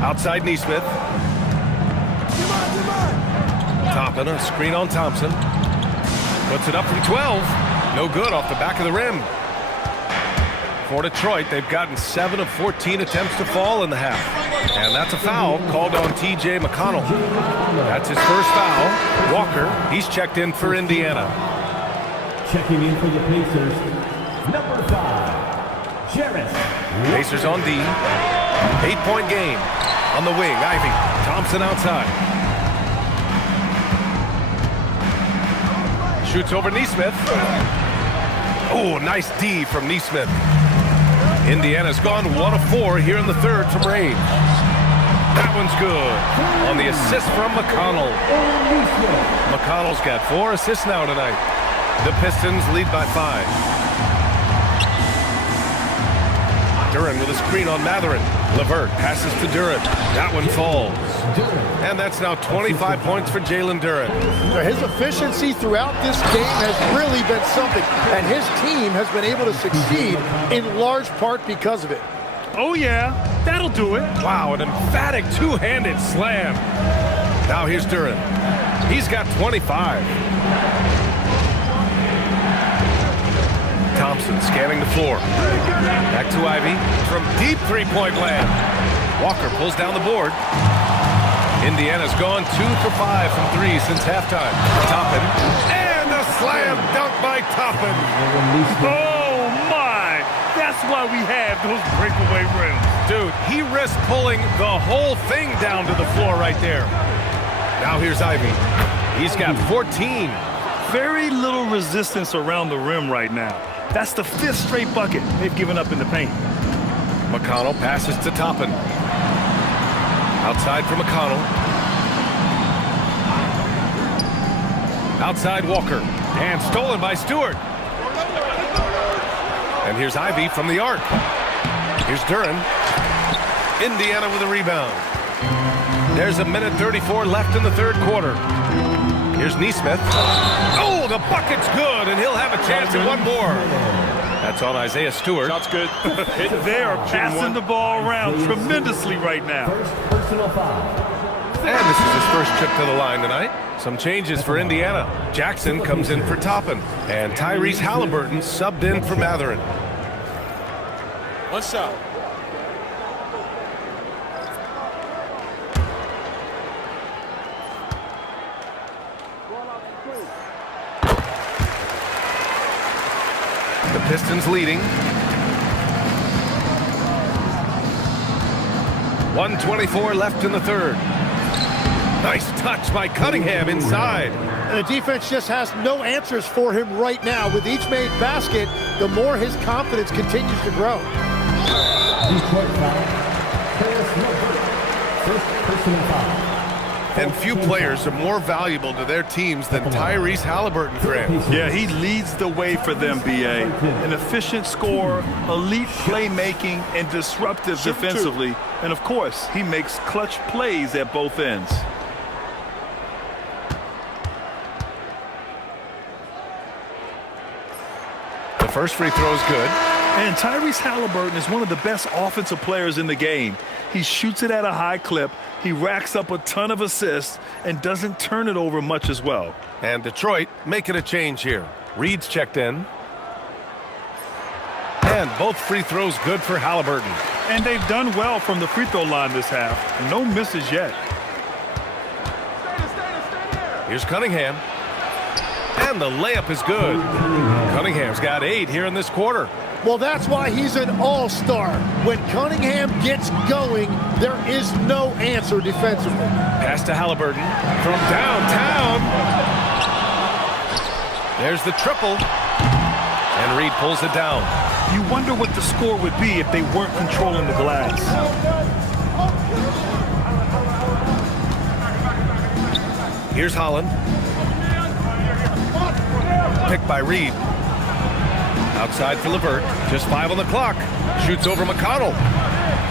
Outside Neesmith. Toppin, a screen on Thompson. Puts it up from 12. No good off the back of the rim. For Detroit, they've gotten 7 of 14 attempts to fall in the half. And that's a foul called on T.J. McConnell. That's his first foul. Walker, he's checked in for Indiana. Checking in for the Pacers, number 5, Jarrett. Pacers on D. 8-point game. On the wing, Ivy. Thompson outside. Shoots over Neesmith. Oh, nice D from Neesmith. Indiana's gone 1 of 4 here in the third from range. That one's good. On the assist from McConnell. McConnell's got 4 assists now tonight. The Pistons lead by 5. Duren with a screen on Mathurin. LeVert passes to Duren. That one falls. And that's now 25 points for Jalen Duren. His efficiency throughout this game has really been something, and his team has been able to succeed in large part because of it. Oh, yeah, that'll do it. Wow, an emphatic two-handed slam. Now here's Duren. He's got 25. Thompson scanning the floor. Back to Ivy from deep three-point land. Walker pulls down the board. Indiana's gone 2 for 5 from 3 since halftime. Toppin, and a slam dunk by Toppin. Oh, my. That's why we have those breakaway rims. Dude, he risked pulling the whole thing down to the floor right there. Now here's Ivy. He's got 14. Very little resistance around the rim right now. That's the 5th straight bucket they've given up in the paint. McConnell passes to Toppin. Outside for McConnell. Outside Walker. And stolen by Stewart. And here's Ivy from the arc. Here's Duren. Indiana with a rebound. There's 1:34 left in the third quarter. Here's Neesmith. Oh, the bucket's good, and he'll have a chance at one more. That's on Isaiah Stewart. That's good. They are passing the ball around tremendously right now. Personal foul. And this is his first trip to the line tonight. Some changes for Indiana. Jackson comes in for Toppin, and Tyrese Halliburton subbed in for Mathurin. One shot. The Pistons leading. 1:24 left in the third. Nice touch by Cunningham inside. And the defense just has no answers for him right now. With each made basket, the more his confidence continues to grow. Detroit foul. First personal foul. And few players are more valuable to their teams than Tyrese Halliburton, Graham. Yeah, he leads the way for them, B.A. An efficient scorer, elite playmaking, and disruptive defensively. And, of course, he makes clutch plays at both ends. The first free throw is good. And Tyrese Halliburton is one of the best offensive players in the game. He shoots it at a high clip, he racks up a ton of assists, and doesn't turn it over much as well. And Detroit making a change here. Reed's checked in. And both free throws good for Halliburton. And they've done well from the free throw line this half. No misses yet. Here's Cunningham. And the layup is good. Cunningham's got 8 here in this quarter. Well, that's why he's an all-star. When Cunningham gets going, there is no answer defensively. Pass to Halliburton from downtown. There's the triple. And Reed pulls it down. You wonder what the score would be if they weren't controlling the glass. Here's Holland. Picked by Reed. Outside for LeVert. Just 5 on the clock. Shoots over McConnell.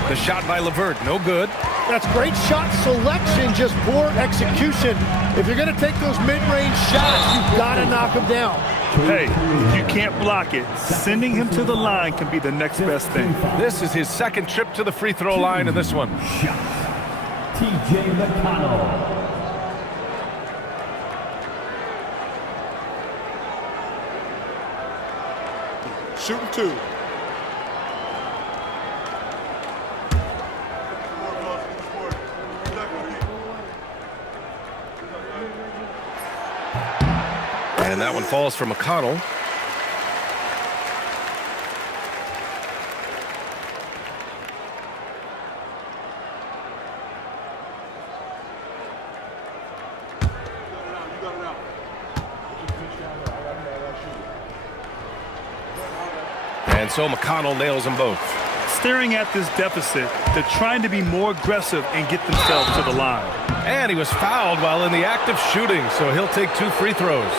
The shot by LeVert, no good. That's great shot selection, just poor execution. If you're going to take those mid-range shots, you've got to knock them down. Hey, if you can't block it, sending him to the line can be the next best thing. This is his second trip to the free throw line in this one. T.J. McConnell. Shooting 2. And that one falls for McConnell. And so McConnell nails them both. Staring at this deficit, they're trying to be more aggressive and get themselves to the line. And he was fouled while in the act of shooting, so he'll take 2 free throws.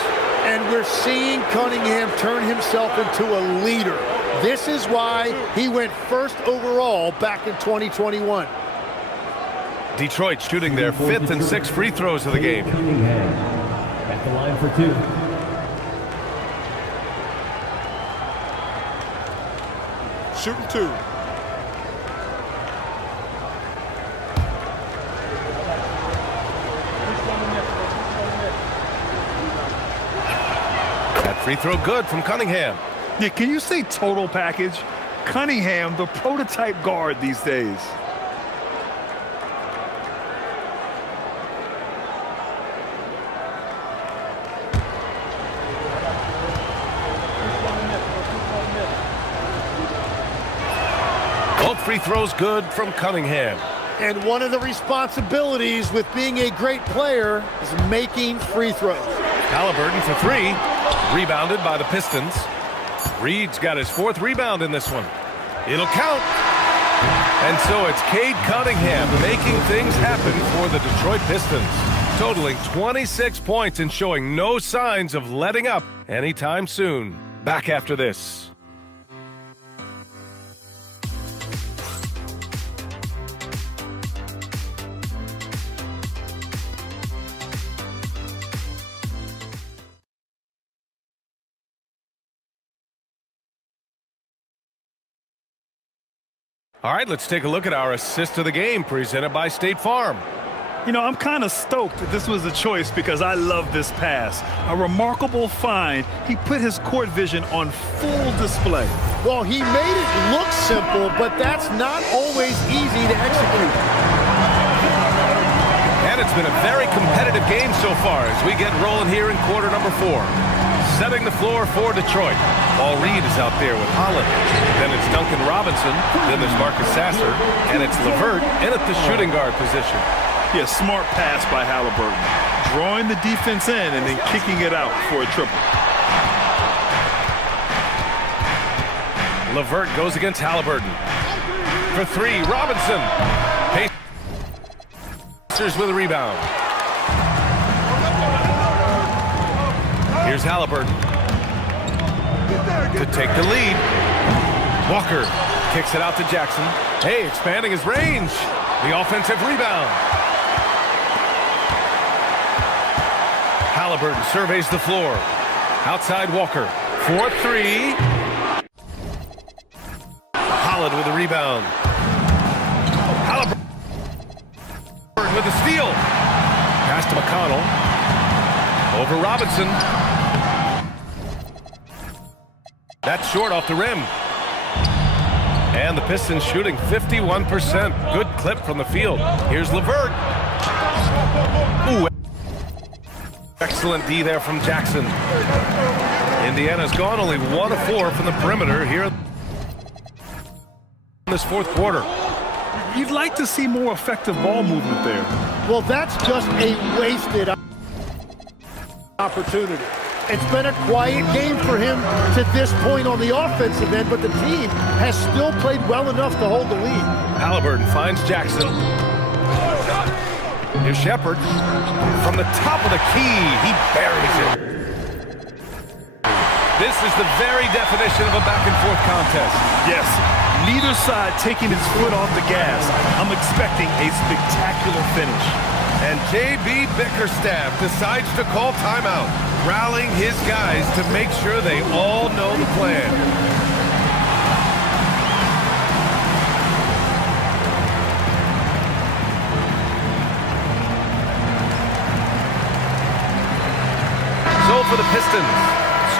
And we're seeing Cunningham turn himself into a leader. This is why he went first overall back in 2021. Detroit shooting their 5th and 6th free throws of the game. Cunningham at the line for 2. Shooting 2. That free throw good from Cunningham. Yeah, can you say total package? Cunningham, the prototype guard these days. Both free throws good from Cunningham. And one of the responsibilities with being a great player is making free throws. Halliburton for 3. Rebounded by the Pistons. Reed's got his 4th rebound in this one. It'll count. And so it's Cade Cunningham making things happen for the Detroit Pistons. Totaling 26 points and showing no signs of letting up anytime soon. Back after this. All right, let's take a look at our assist of the game presented by State Farm. You know, I'm kind of stoked that this was a choice because I love this pass. A remarkable find. He put his court vision on full display. Well, he made it look simple, but that's not always easy to execute. And it's been a very competitive game so far as we get rolling here in quarter number 4. Setting the floor for Detroit. Paul Reed is out there with Holland. Then it's Duncan Robinson. Then there's Marcus Sasser. And it's LeVert in at the shooting guard position. Yeah, smart pass by Halliburton. Drawing the defense in and then kicking it out for a triple. LeVert goes against Halliburton. For 3, Robinson. Pacers with a rebound. Here's Halliburton to take the lead. Walker kicks it out to Jackson. Hey, expanding his range. The offensive rebound. Halliburton surveys the floor. Outside Walker. 4-3. Allen with the rebound. Halliburton with the steal. Pass to McConnell. Over Robinson. That's short off the rim. And the Pistons shooting 51%. Good clip from the field. Here's LeVert. Ooh. Excellent D there from Jackson. Indiana's gone only 1 of 4 from the perimeter here in this fourth quarter. You'd like to see more effective ball movement there. Well, that's just a wasted opportunity. It's been a quiet game for him to this point on the offensive end, but the team has still played well enough to hold the lead. Halliburton finds Jackson. Here's Shepard. From the top of the key, he buries it. This is the very definition of a back-and-forth contest. Yes, neither side taking its foot off the gas. I'm expecting a spectacular finish. And J.B. Bickerstaff decides to call timeout, rallying his guys to make sure they all know the plan. So for the Pistons,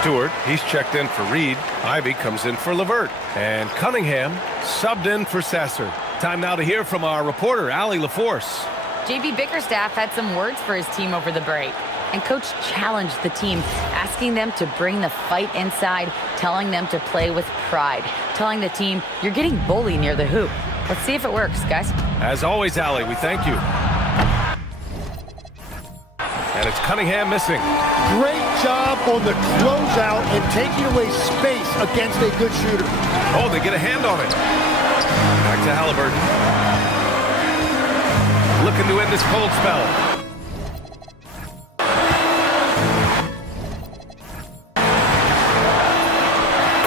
Stewart, he's checked in for Reed. Ivy comes in for LeVert. And Cunningham subbed in for Sasser. Time now to hear from our reporter, Allie LaForce. JB Bickerstaff had some words for his team over the break. And Coach challenged the team, asking them to bring the fight inside, telling them to play with pride, telling the team, you're getting bullied near the hoop. Let's see if it works, guys. As always, Allie, we thank you. And it's Cunningham missing. Great job on the closeout and taking away space against a good shooter. Oh, they get a hand on it. Back to Halliburton. Looking to end this cold spell.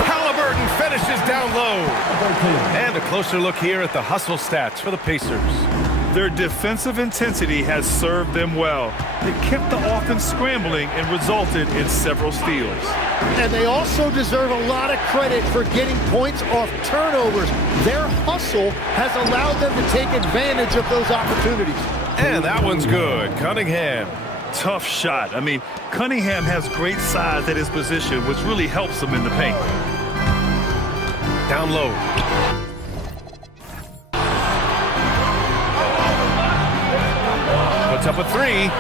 Halliburton finishes down low. And a closer look here at the hustle stats for the Pacers. Their defensive intensity has served them well. It kept the offense scrambling and resulted in several steals. And they also deserve a lot of credit for getting points off turnovers. Their hustle has allowed them to take advantage of those opportunities. And that one's good. Cunningham. Tough shot. I mean, Cunningham has great size at his position, which really helps him in the paint. Down low. Puts up a three.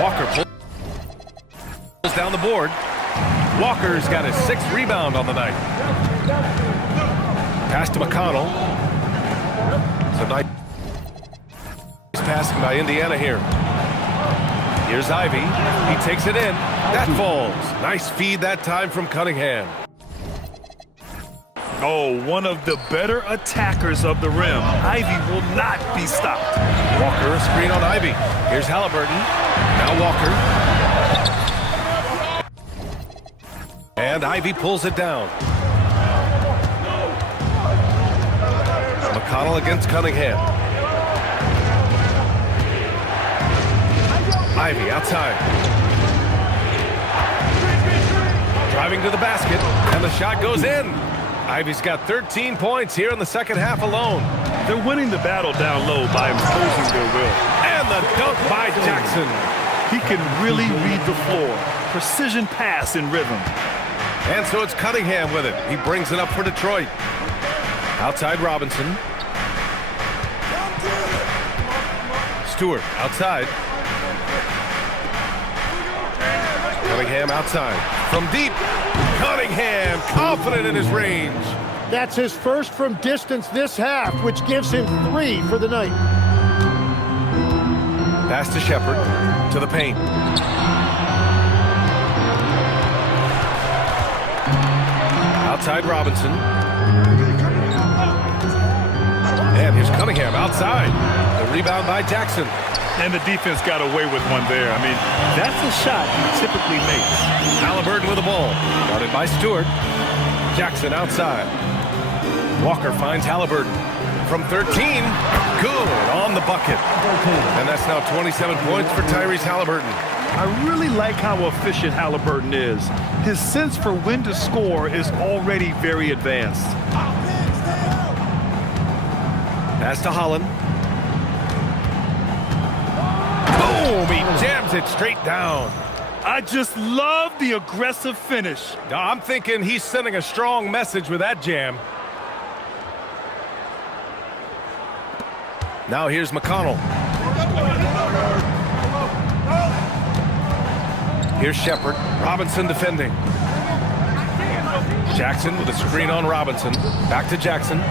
Walker pulls down the board. Walker's got his 6th rebound on the night. Pass to McConnell. So nice passing by Indiana here. Here's Ivy. He takes it in. That falls. Nice feed that time from Cunningham. Oh, one of the better attackers of the rim. Ivy will not be stopped. Walker, a screen on Ivy. Here's Halliburton. Now Walker. And Ivy pulls it down. McConnell against Cunningham. Ivy outside. Driving to the basket, and the shot goes in. Ivy's got 13 points here in the second half alone. They're winning the battle down low by imposing their will. And the dunk by Jackson. He can really read the floor. Precision pass in rhythm. And so it's Cunningham with it. He brings it up for Detroit. Outside Robinson. Stewart outside. Cunningham outside. From deep. Cunningham confident in his range. That's his first from distance this half, which gives him 3 for the night. Pass to Shepard. To the paint. Outside Robinson. And here's Cunningham outside. The rebound by Jackson. And the defense got away with one there. I mean, that's a shot he typically makes. Halliburton with the ball. Guarded by Stewart. Jackson outside. Walker finds Halliburton. From 13. Good on the bucket. And that's now 27 points for Tyrese Halliburton. I really like how efficient Halliburton is. His sense for when to score is already very advanced. Pass to Holland. Boom! He jams it straight down. I just love the aggressive finish. I'm thinking he's sending a strong message with that jam. Now here's McConnell. Here's Shepard. Robinson defending. Jackson with a screen on Robinson. Back to Jackson.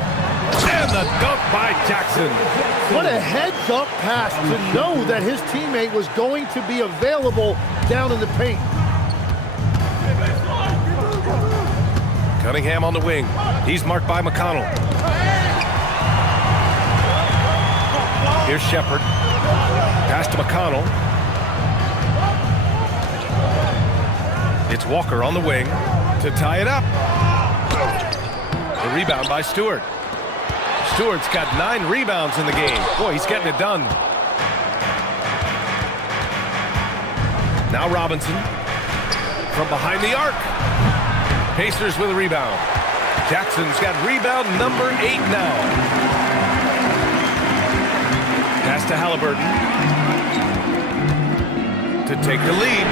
And the dunk by Jackson. What a heads-up pass to know that his teammate was going to be available down in the paint. Cunningham on the wing. He's marked by McConnell. Here's Shepard. Pass to McConnell. It's Walker on the wing to tie it up. The rebound by Stewart. Stewart's got 9 rebounds in the game. Boy, he's getting it done. Now Robinson from behind the arc. Pacers with a rebound. Jackson's got rebound number 8 now. Pass to Halliburton to take the lead.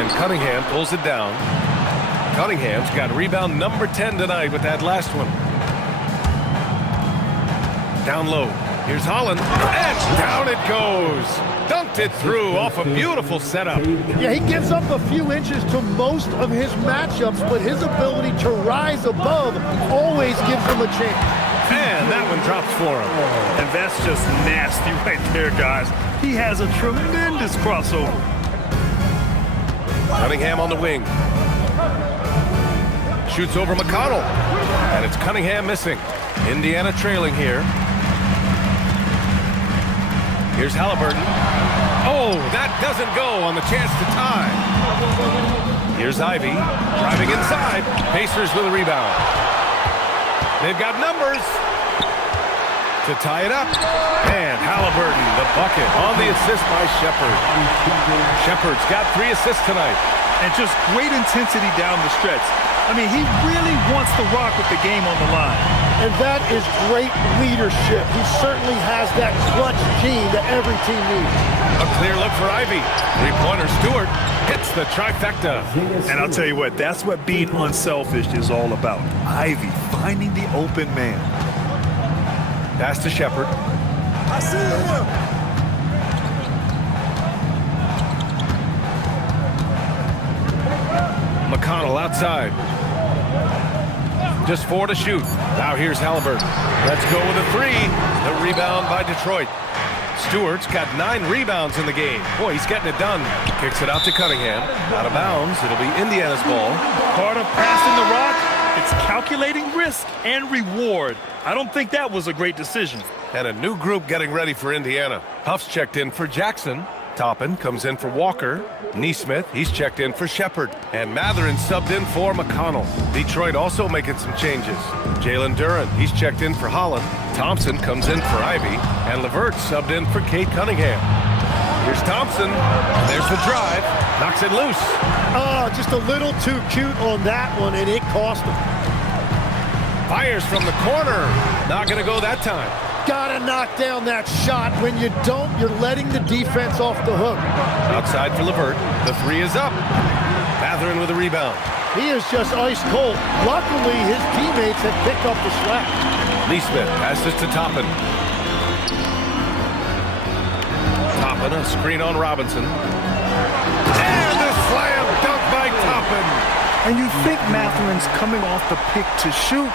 And Cunningham pulls it down. Cunningham's got rebound number 10 tonight with that last one. Down low. Here's Holland. And down it goes. Dunked it through off a beautiful setup. Yeah, he gives up a few inches to most of his matchups, but his ability to rise above always gives him a chance. And that one drops for him. And that's just nasty right there, guys. He has a tremendous crossover. Cunningham on the wing. Shoots over McConnell. And it's Cunningham missing. Indiana trailing here. Here's Halliburton. Oh, that doesn't go on the chance to tie. Here's Ivy driving inside. Pacers with a rebound. They've got numbers to tie it up. And Halliburton, the bucket on the assist by Shepard. Shepard's got 3 assists tonight. And just great intensity down the stretch. I mean, he really wants to rock with the game on the line. And that is great leadership. He certainly has that clutch gene that every team needs. A clear look for Ivy. 3-pointer Stewart hits the trifecta. And I'll tell you what, that's what being unselfish is all about. Ivy finding the open man. Pass to Shepard. I see him. McConnell outside. Just 4 to shoot. Now here's Halliburton. Let's go with a 3. The rebound by Detroit. Stewart's got 9 rebounds in the game. Boy, he's getting it done. Kicks it out to Cunningham. Out of bounds. It'll be Indiana's ball. Part of passing the rock, it's calculating risk and reward. I don't think that was a great decision. And a new group getting ready for Indiana. Huff's checked in for Jackson. Toppin comes in for Walker. Neesmith, he's checked in for Shepard. And Matherin subbed in for McConnell. Detroit also making some changes. Jalen Duren, he's checked in for Holland. Thompson comes in for Ivy. And LeVert subbed in for Cade Cunningham. Here's Thompson. There's the drive. Knocks it loose. Oh, just a little too cute on that one, and it cost him. Fires from the corner. Not going to go that time. Gotta knock down that shot. When you don't, you're letting the defense off the hook. Outside for LeVert. The 3 is up. Matherin with a rebound. He is just ice cold. Luckily, his teammates have picked up the slack. Neesmith passes to Toppin. Toppin, a screen on Robinson. And the slam dunk by Toppin. And you think Matherin's coming off the pick to shoot?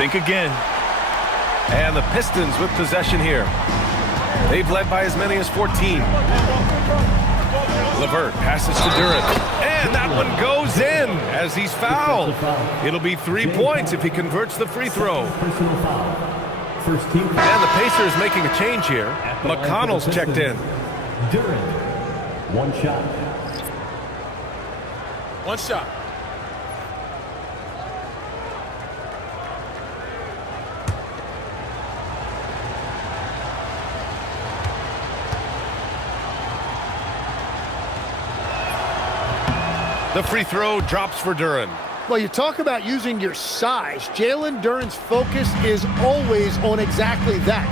Think again. And the Pistons with possession here. They've led by as many as 14. LeVert passes to Duren. And that one goes in as he's fouled. It'll be 3 points if he converts the free throw. And the Pacers making a change here. McConnell's checked in. Duren, 1 shot. 1 shot. The free throw drops for Duren. Well, you talk about using your size. Jalen Duren's focus is always on exactly that.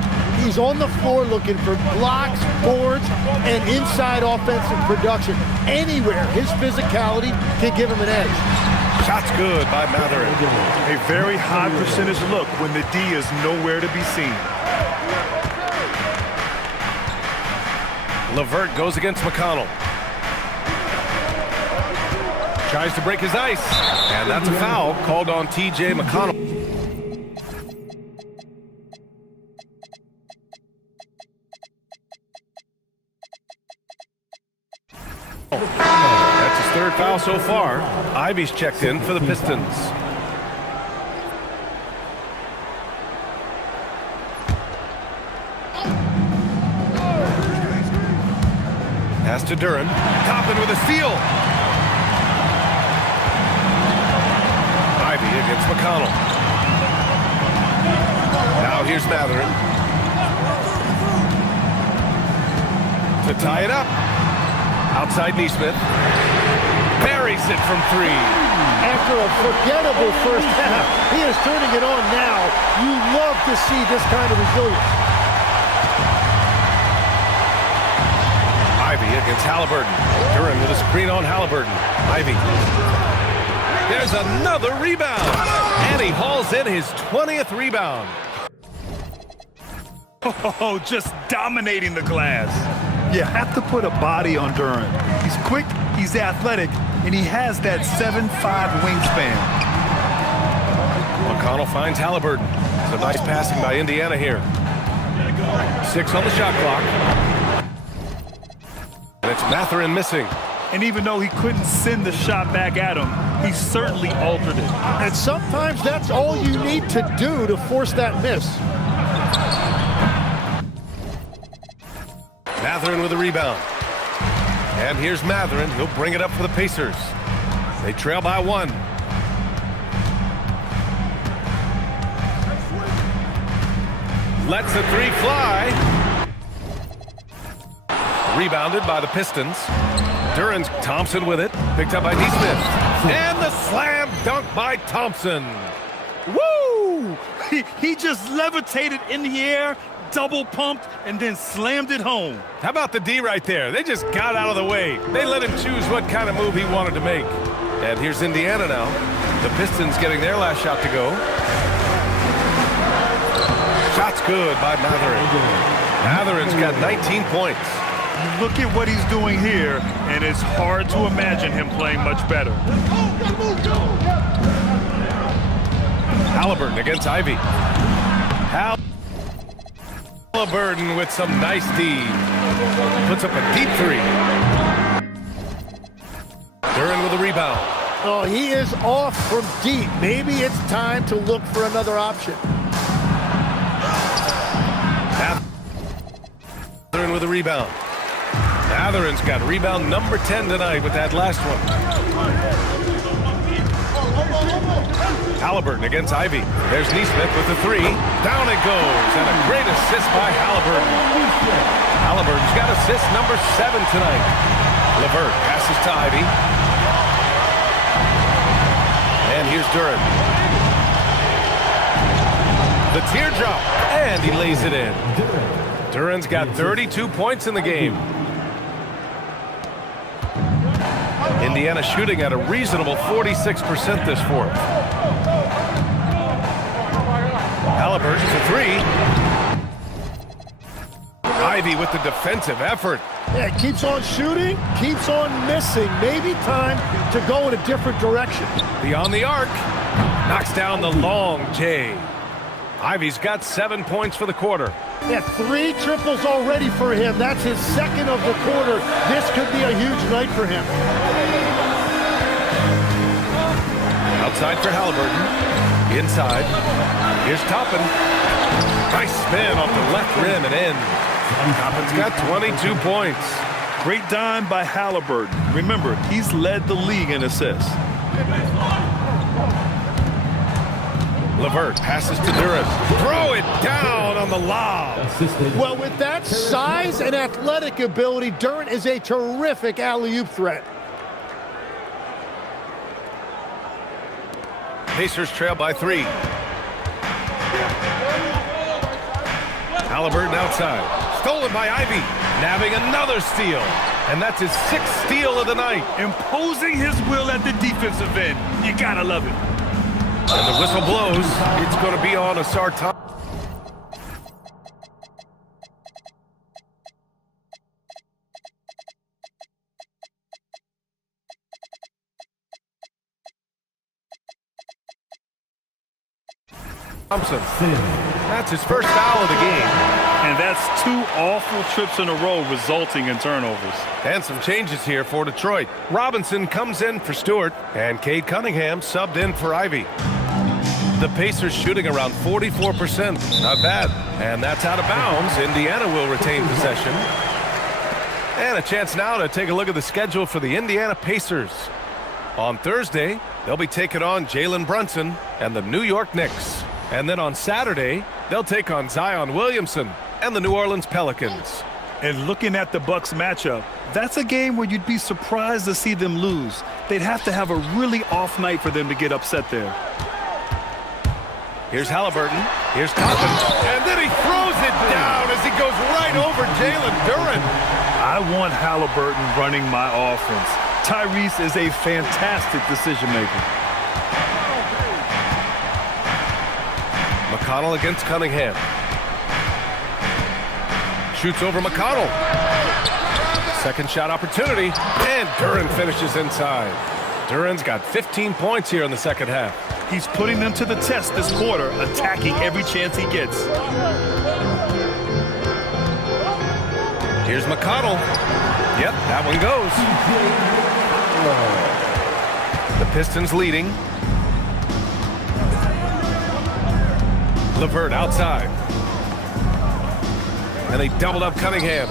He's on the floor looking for blocks, boards, and inside offensive production. Anywhere his physicality can give him an edge. Shot's good by Matherin. A very high percentage look when the D is nowhere to be seen. LeVert goes against McConnell. Tries to break his ice, and that's a foul called on T.J. McConnell. That's his third foul so far. Ivy's checked in for the Pistons. Pass to Duren. Toppin with a steal. Ivy against McConnell. Now here's Matherin. To tie it up. Outside Neesmith. Buries it from three. After a forgettable first half, he is turning it on now. You love to see this kind of resilience. Ivy against Halliburton. Duren with a screen on Halliburton. Ivy. There's another rebound. And he hauls in his 20th rebound. Oh, just dominating the glass. You have to put a body on Duren. He's quick, he's athletic, and he has that 7'5" wingspan. McConnell finds Halliburton. Some nice passing by Indiana here. 6 on the shot clock. And it's Matherin missing. And even though he couldn't send the shot back at him, he certainly altered it. And sometimes that's all you need to do to force that miss. Matherin with a rebound. And here's Matherin. He'll bring it up for the Pacers. They trail by 1. Lets the three fly. Rebounded by the Pistons. Duren's Thompson with it. Picked up by Neesmith. And the slam dunk by Thompson. Woo! He just levitated in the air, double pumped, and then slammed it home. How about the D right there? They just got out of the way. They let him choose what kind of move he wanted to make. And here's Indiana now. The Pistons getting their last shot to go. Shot's good by Matherin. Matherin's got 19 points. Look at what he's doing here, and it's hard to imagine him playing much better. Halliburton against Ivy. Halliburton with some nice D. Puts up a deep three. Duren with a rebound. Oh, he is off from deep. Maybe it's time to look for another option. Matherin with a rebound. Matherin's got rebound number 10 tonight with that last one. Halliburton against Ivy. There's Neesmith with the three. Down it goes, and a great assist by Halliburton. Halliburton's got assist number 7 tonight. LeVert passes to Ivy. And here's Duren. The teardrop, and he lays it in. Duren's got 32 points in the game. Indiana shooting at a reasonable 46% this fourth. Halliburton to three. Ivy with the defensive effort. Yeah, keeps on shooting, keeps on missing. Maybe time to go in a different direction. Beyond the arc. Knocks down the long J. Ivy's got 7 points for the quarter. Yeah, 3 triples already for him. That's his second of the quarter. This could be a huge night for him. Outside for Halliburton. Inside. Here's Toppin. Nice spin off the left rim and in. Toppin's got 22 points. Great dime by Halliburton. Remember, he's led the league in assists. LeVert passes to Duren. Throw it down on the lob. Well, with that size and athletic ability, Duren is a terrific alley-oop threat. Pacers trail by 3. Halliburton outside. Stolen by Ivy. Nabbing another steal. And that's his 6th steal of the night. Imposing his will at the defensive end. You gotta love it. And the whistle blows. It's going to be on Asar Thompson. That's his first foul of the game. And that's 2 awful trips in a row resulting in turnovers. And some changes here for Detroit. Robinson comes in for Stewart, and Cade Cunningham subbed in for Ivy. The Pacers shooting around 44%. Not bad. And that's out of bounds. Indiana will retain possession. And a chance now to take a look at the schedule for the Indiana Pacers. On Thursday, they'll be taking on Jalen Brunson and the New York Knicks. And then on Saturday, they'll take on Zion Williamson and the New Orleans Pelicans. And looking at the Bucks matchup, that's a game where you'd be surprised to see them lose. They'd have to have a really off night for them to get upset there. Here's Halliburton. Here's Toppin. And then he throws it down as he goes right over Jalen Duren. I want Halliburton running my offense. Tyrese is a fantastic decision maker. McConnell against Cunningham. Shoots over McConnell. Second shot opportunity. And Duren finishes inside. Duren's got 15 points here in the second half. He's putting them to the test this quarter, attacking every chance he gets. Here's McConnell. Yep, that one goes. The Pistons leading. LeVert outside. And they doubled up Cunningham.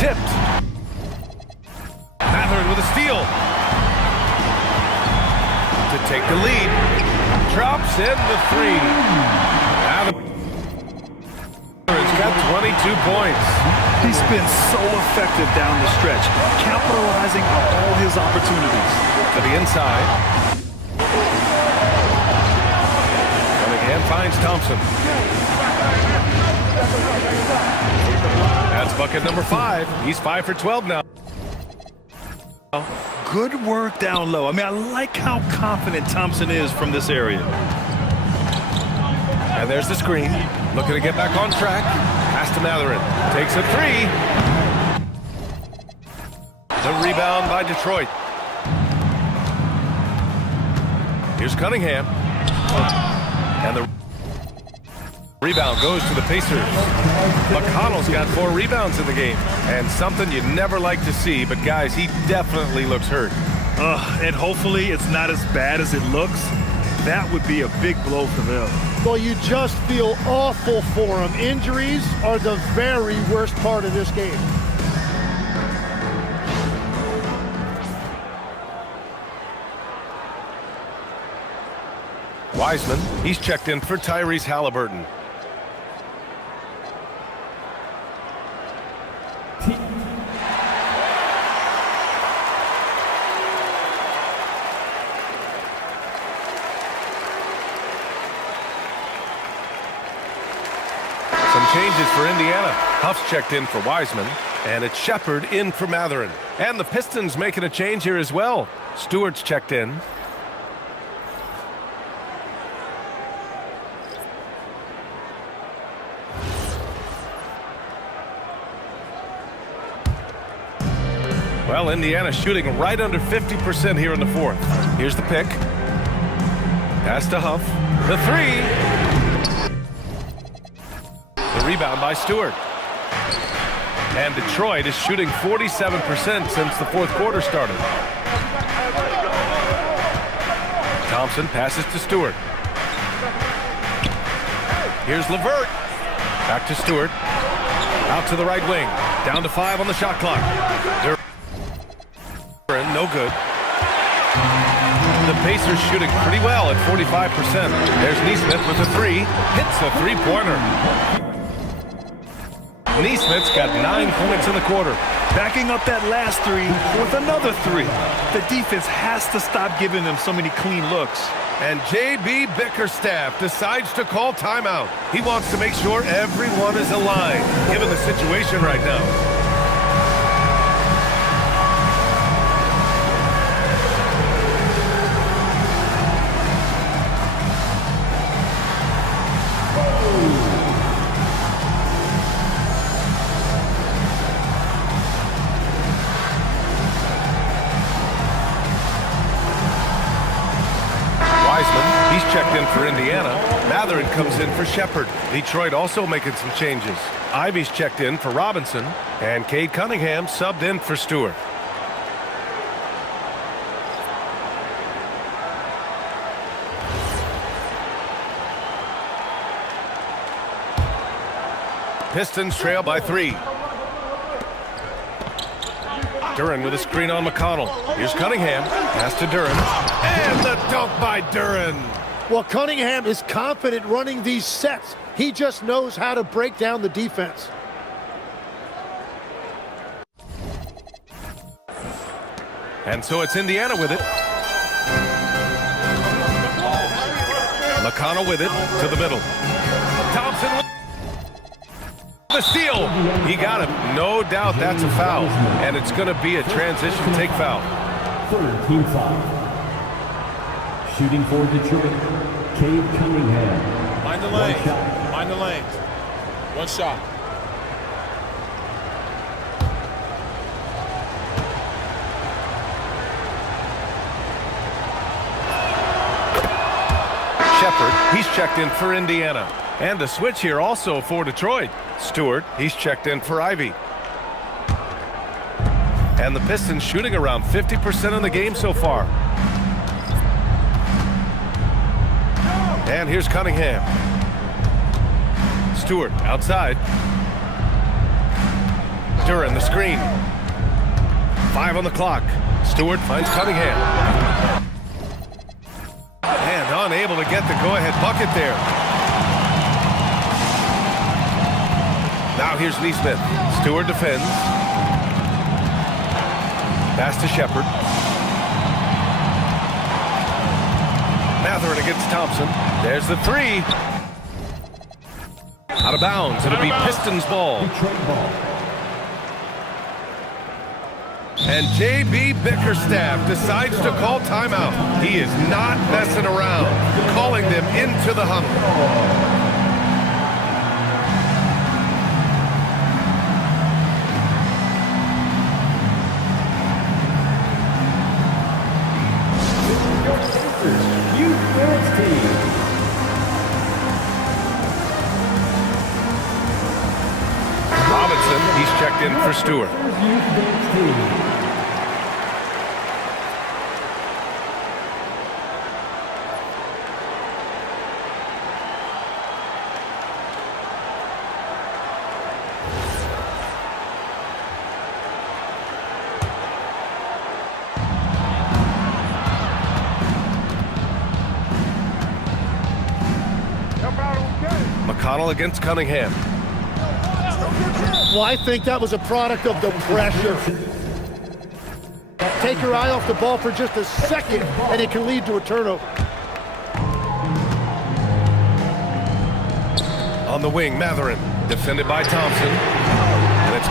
Tipped. Mathurin with a steal. To take the lead. Drops in the 3. Now he's got 22 points. He's been so effective down the stretch, capitalizing on all his opportunities. To the inside. Cunningham finds Thompson. That's bucket number 5. He's 5 for 12 now. Good work down low. I mean, I like how confident Thompson is from this area. And there's the screen. Looking to get back on track. Pass to Mathurin. Takes a 3. The rebound by Detroit. Here's Cunningham. And the rebound goes to the Pacers. McConnell's got 4 rebounds in the game. And something you never like to see, but guys, he definitely looks hurt. And hopefully it's not as bad as it looks. That would be a big blow for them. Well, you just feel awful for him. Injuries are the very worst part of this game. Wiseman, he's checked in for Tyrese Halliburton. Some changes for Indiana. Huff's checked in for Wiseman, and it's Shepard in for Mathurin. And the Pistons making a change here as well. Stewart's checked in. Well, Indiana shooting right under 50% here in the 4th. Here's the pick. Pass to Huff. The 3. The rebound by Stewart. And Detroit is shooting 47% since the 4th quarter started. Thompson passes to Stewart. Here's LeVert. Back to Stewart. Out to the right wing. Down to 5 on the shot clock. No good. The Pacers shooting pretty well at 45%. There's Neesmith with a 3. Hits a 3-pointer. Neesmith's got 9 points in the quarter. Backing up that last 3 with another 3. The defense has to stop giving them so many clean looks. And J.B. Bickerstaff decides to call timeout. He wants to make sure everyone is aligned, given the situation right now. He's checked in for Indiana. Matherin comes in for Shepard. Detroit also making some changes. Ivy's checked in for Robinson. And Cade Cunningham subbed in for Stewart. Pistons trail by 3. Duren with a screen on McConnell. Here's Cunningham. Pass to Duren. And the dunk by Duren. Well, Cunningham is confident running these sets. He just knows how to break down the defense. And so it's Indiana with it. McConnell with it to the middle. Thompson with the steal. He got him. No doubt that's a foul. And it's going to be a transition take foul. Third team foul. Shooting for Detroit, Cade Cunningham. Mind the lanes. Mind the lanes. One shot. Shepard, he's checked in for Indiana. And the switch here also for Detroit. Stewart, he's checked in for Ivy. And the Pistons shooting around 50% in the game so far. And here's Cunningham. Stewart outside. Duren the screen. 5 on the clock. Stewart finds Cunningham. And unable to get the go-ahead bucket there. Now here's Neesmith. Stewart defends. Pass to Shepard. Matherin against Thompson. There's the 3. Out of bounds. It'll be Pistons ball. And J.B. Bickerstaff decides to call timeout. He is not messing around, calling them into the huddle. Robinson, he's checked in for Stewart. McConnell against Cunningham. Well, I think that was a product of the pressure. Take your eye off the ball for just a second, and it can lead to a turnover. On the wing, Matherin, defended by Thompson. And it's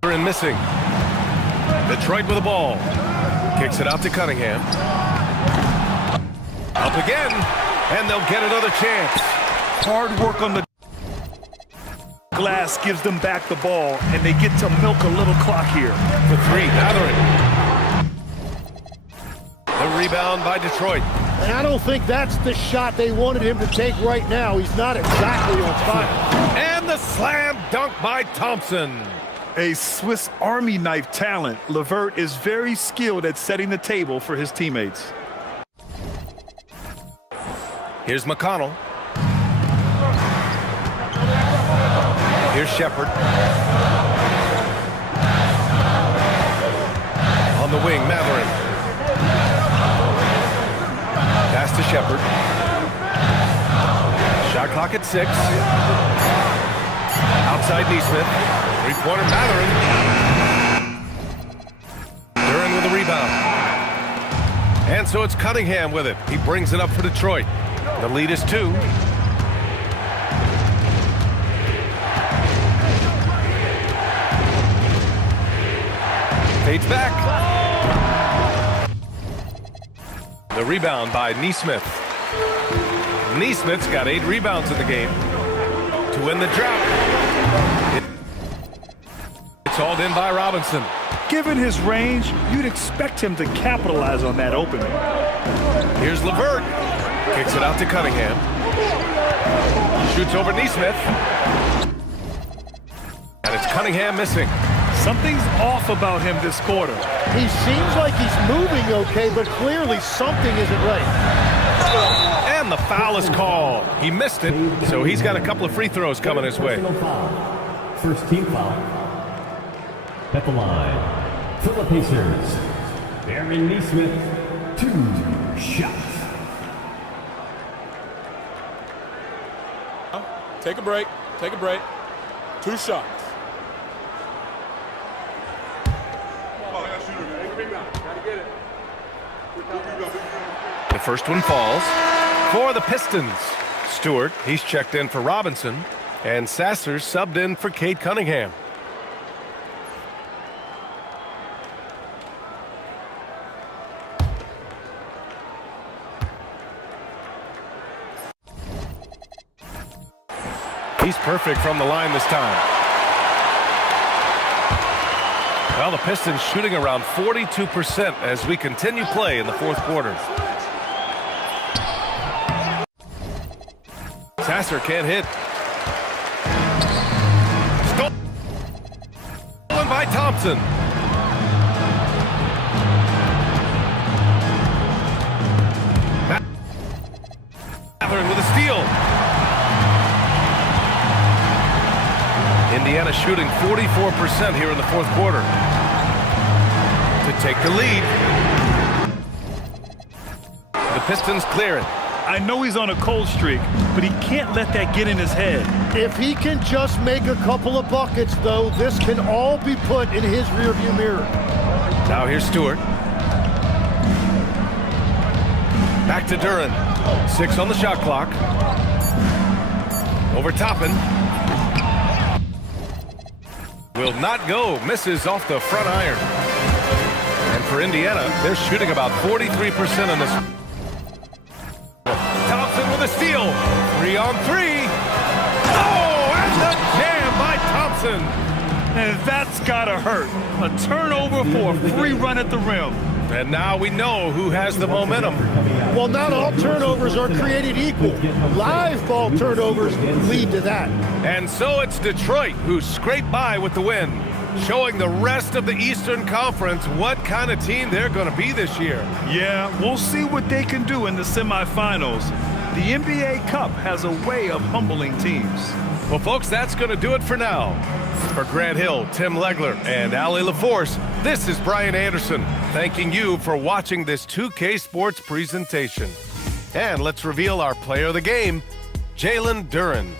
Matherin missing. Detroit with the ball. Kicks it out to Cunningham. Up again, and they'll get another chance. Hard work on the glass gives them back the ball, and they get to milk a little clock here. For 3, Matherin. The rebound by Detroit. And I don't think that's the shot they wanted him to take right now. He's not exactly on time. And the slam dunk by Thompson. A Swiss Army knife talent, LeVert is very skilled at setting the table for his teammates. Here's McConnell. Here's Shepard. On the wing, Matherin. Pass to Shepard. Shot clock at 6. Outside Neesmith. Three-pointer Matherin. Duren with the rebound. And so it's Cunningham with it. He brings it up for Detroit. The lead is 2. Fades back. The rebound by Nesmith. Nesmith's got 8 rebounds in the game to win the drought. It's hauled in by Robinson. Given his range, you'd expect him to capitalize on that opening. Here's LeVert. Kicks it out to Cunningham. Shoots over Nesmith. And it's Cunningham missing. Something's off about him this quarter. He seems like he's moving okay, but clearly something isn't right. And the foul is called. He missed it, so he's got a couple of free throws coming his way. First team foul. At the line, for the Pacers, Aaron Nesmith, 2 shots. Take a break. Take a break. 2 shots. The first one falls for the Pistons. Stewart, he's checked in for Robinson, and Sasser subbed in for Cade Cunningham. He's perfect from the line this time. Well, the Pistons shooting around 42% as we continue play in the 4th quarter. Sasser can't hit. Stolen by Thompson. Mathurin with a steal. Indiana shooting 44% here in the 4th quarter to take the lead. The Pistons clear it. I know he's on a cold streak, but he can't let that get in his head. If he can just make a couple of buckets, though, this can all be put in his rearview mirror. Now here's Stewart. Back to Duren. 6 on the shot clock. Over Toppin. Will not go. Misses off the front iron. And for Indiana, they're shooting about 43% in this. Thompson with a steal. 3 on 3. Oh, and the jam by Thompson. And that's gotta hurt. A turnover for a free run at the rim. And now we know who has the momentum. Well, not all turnovers are created equal. Live ball turnovers lead to that. And so it's Detroit who scraped by with the win, showing the rest of the Eastern Conference what kind of team they're going to be this year. Yeah, we'll see what they can do in the semifinals. The NBA Cup has a way of humbling teams. Well, folks, that's going to do it for now. For Grant Hill, Tim Legler, and Allie LaForce, this is Brian Anderson, thanking you for watching this 2K Sports presentation. And let's reveal our player of the game, Jalen Duren.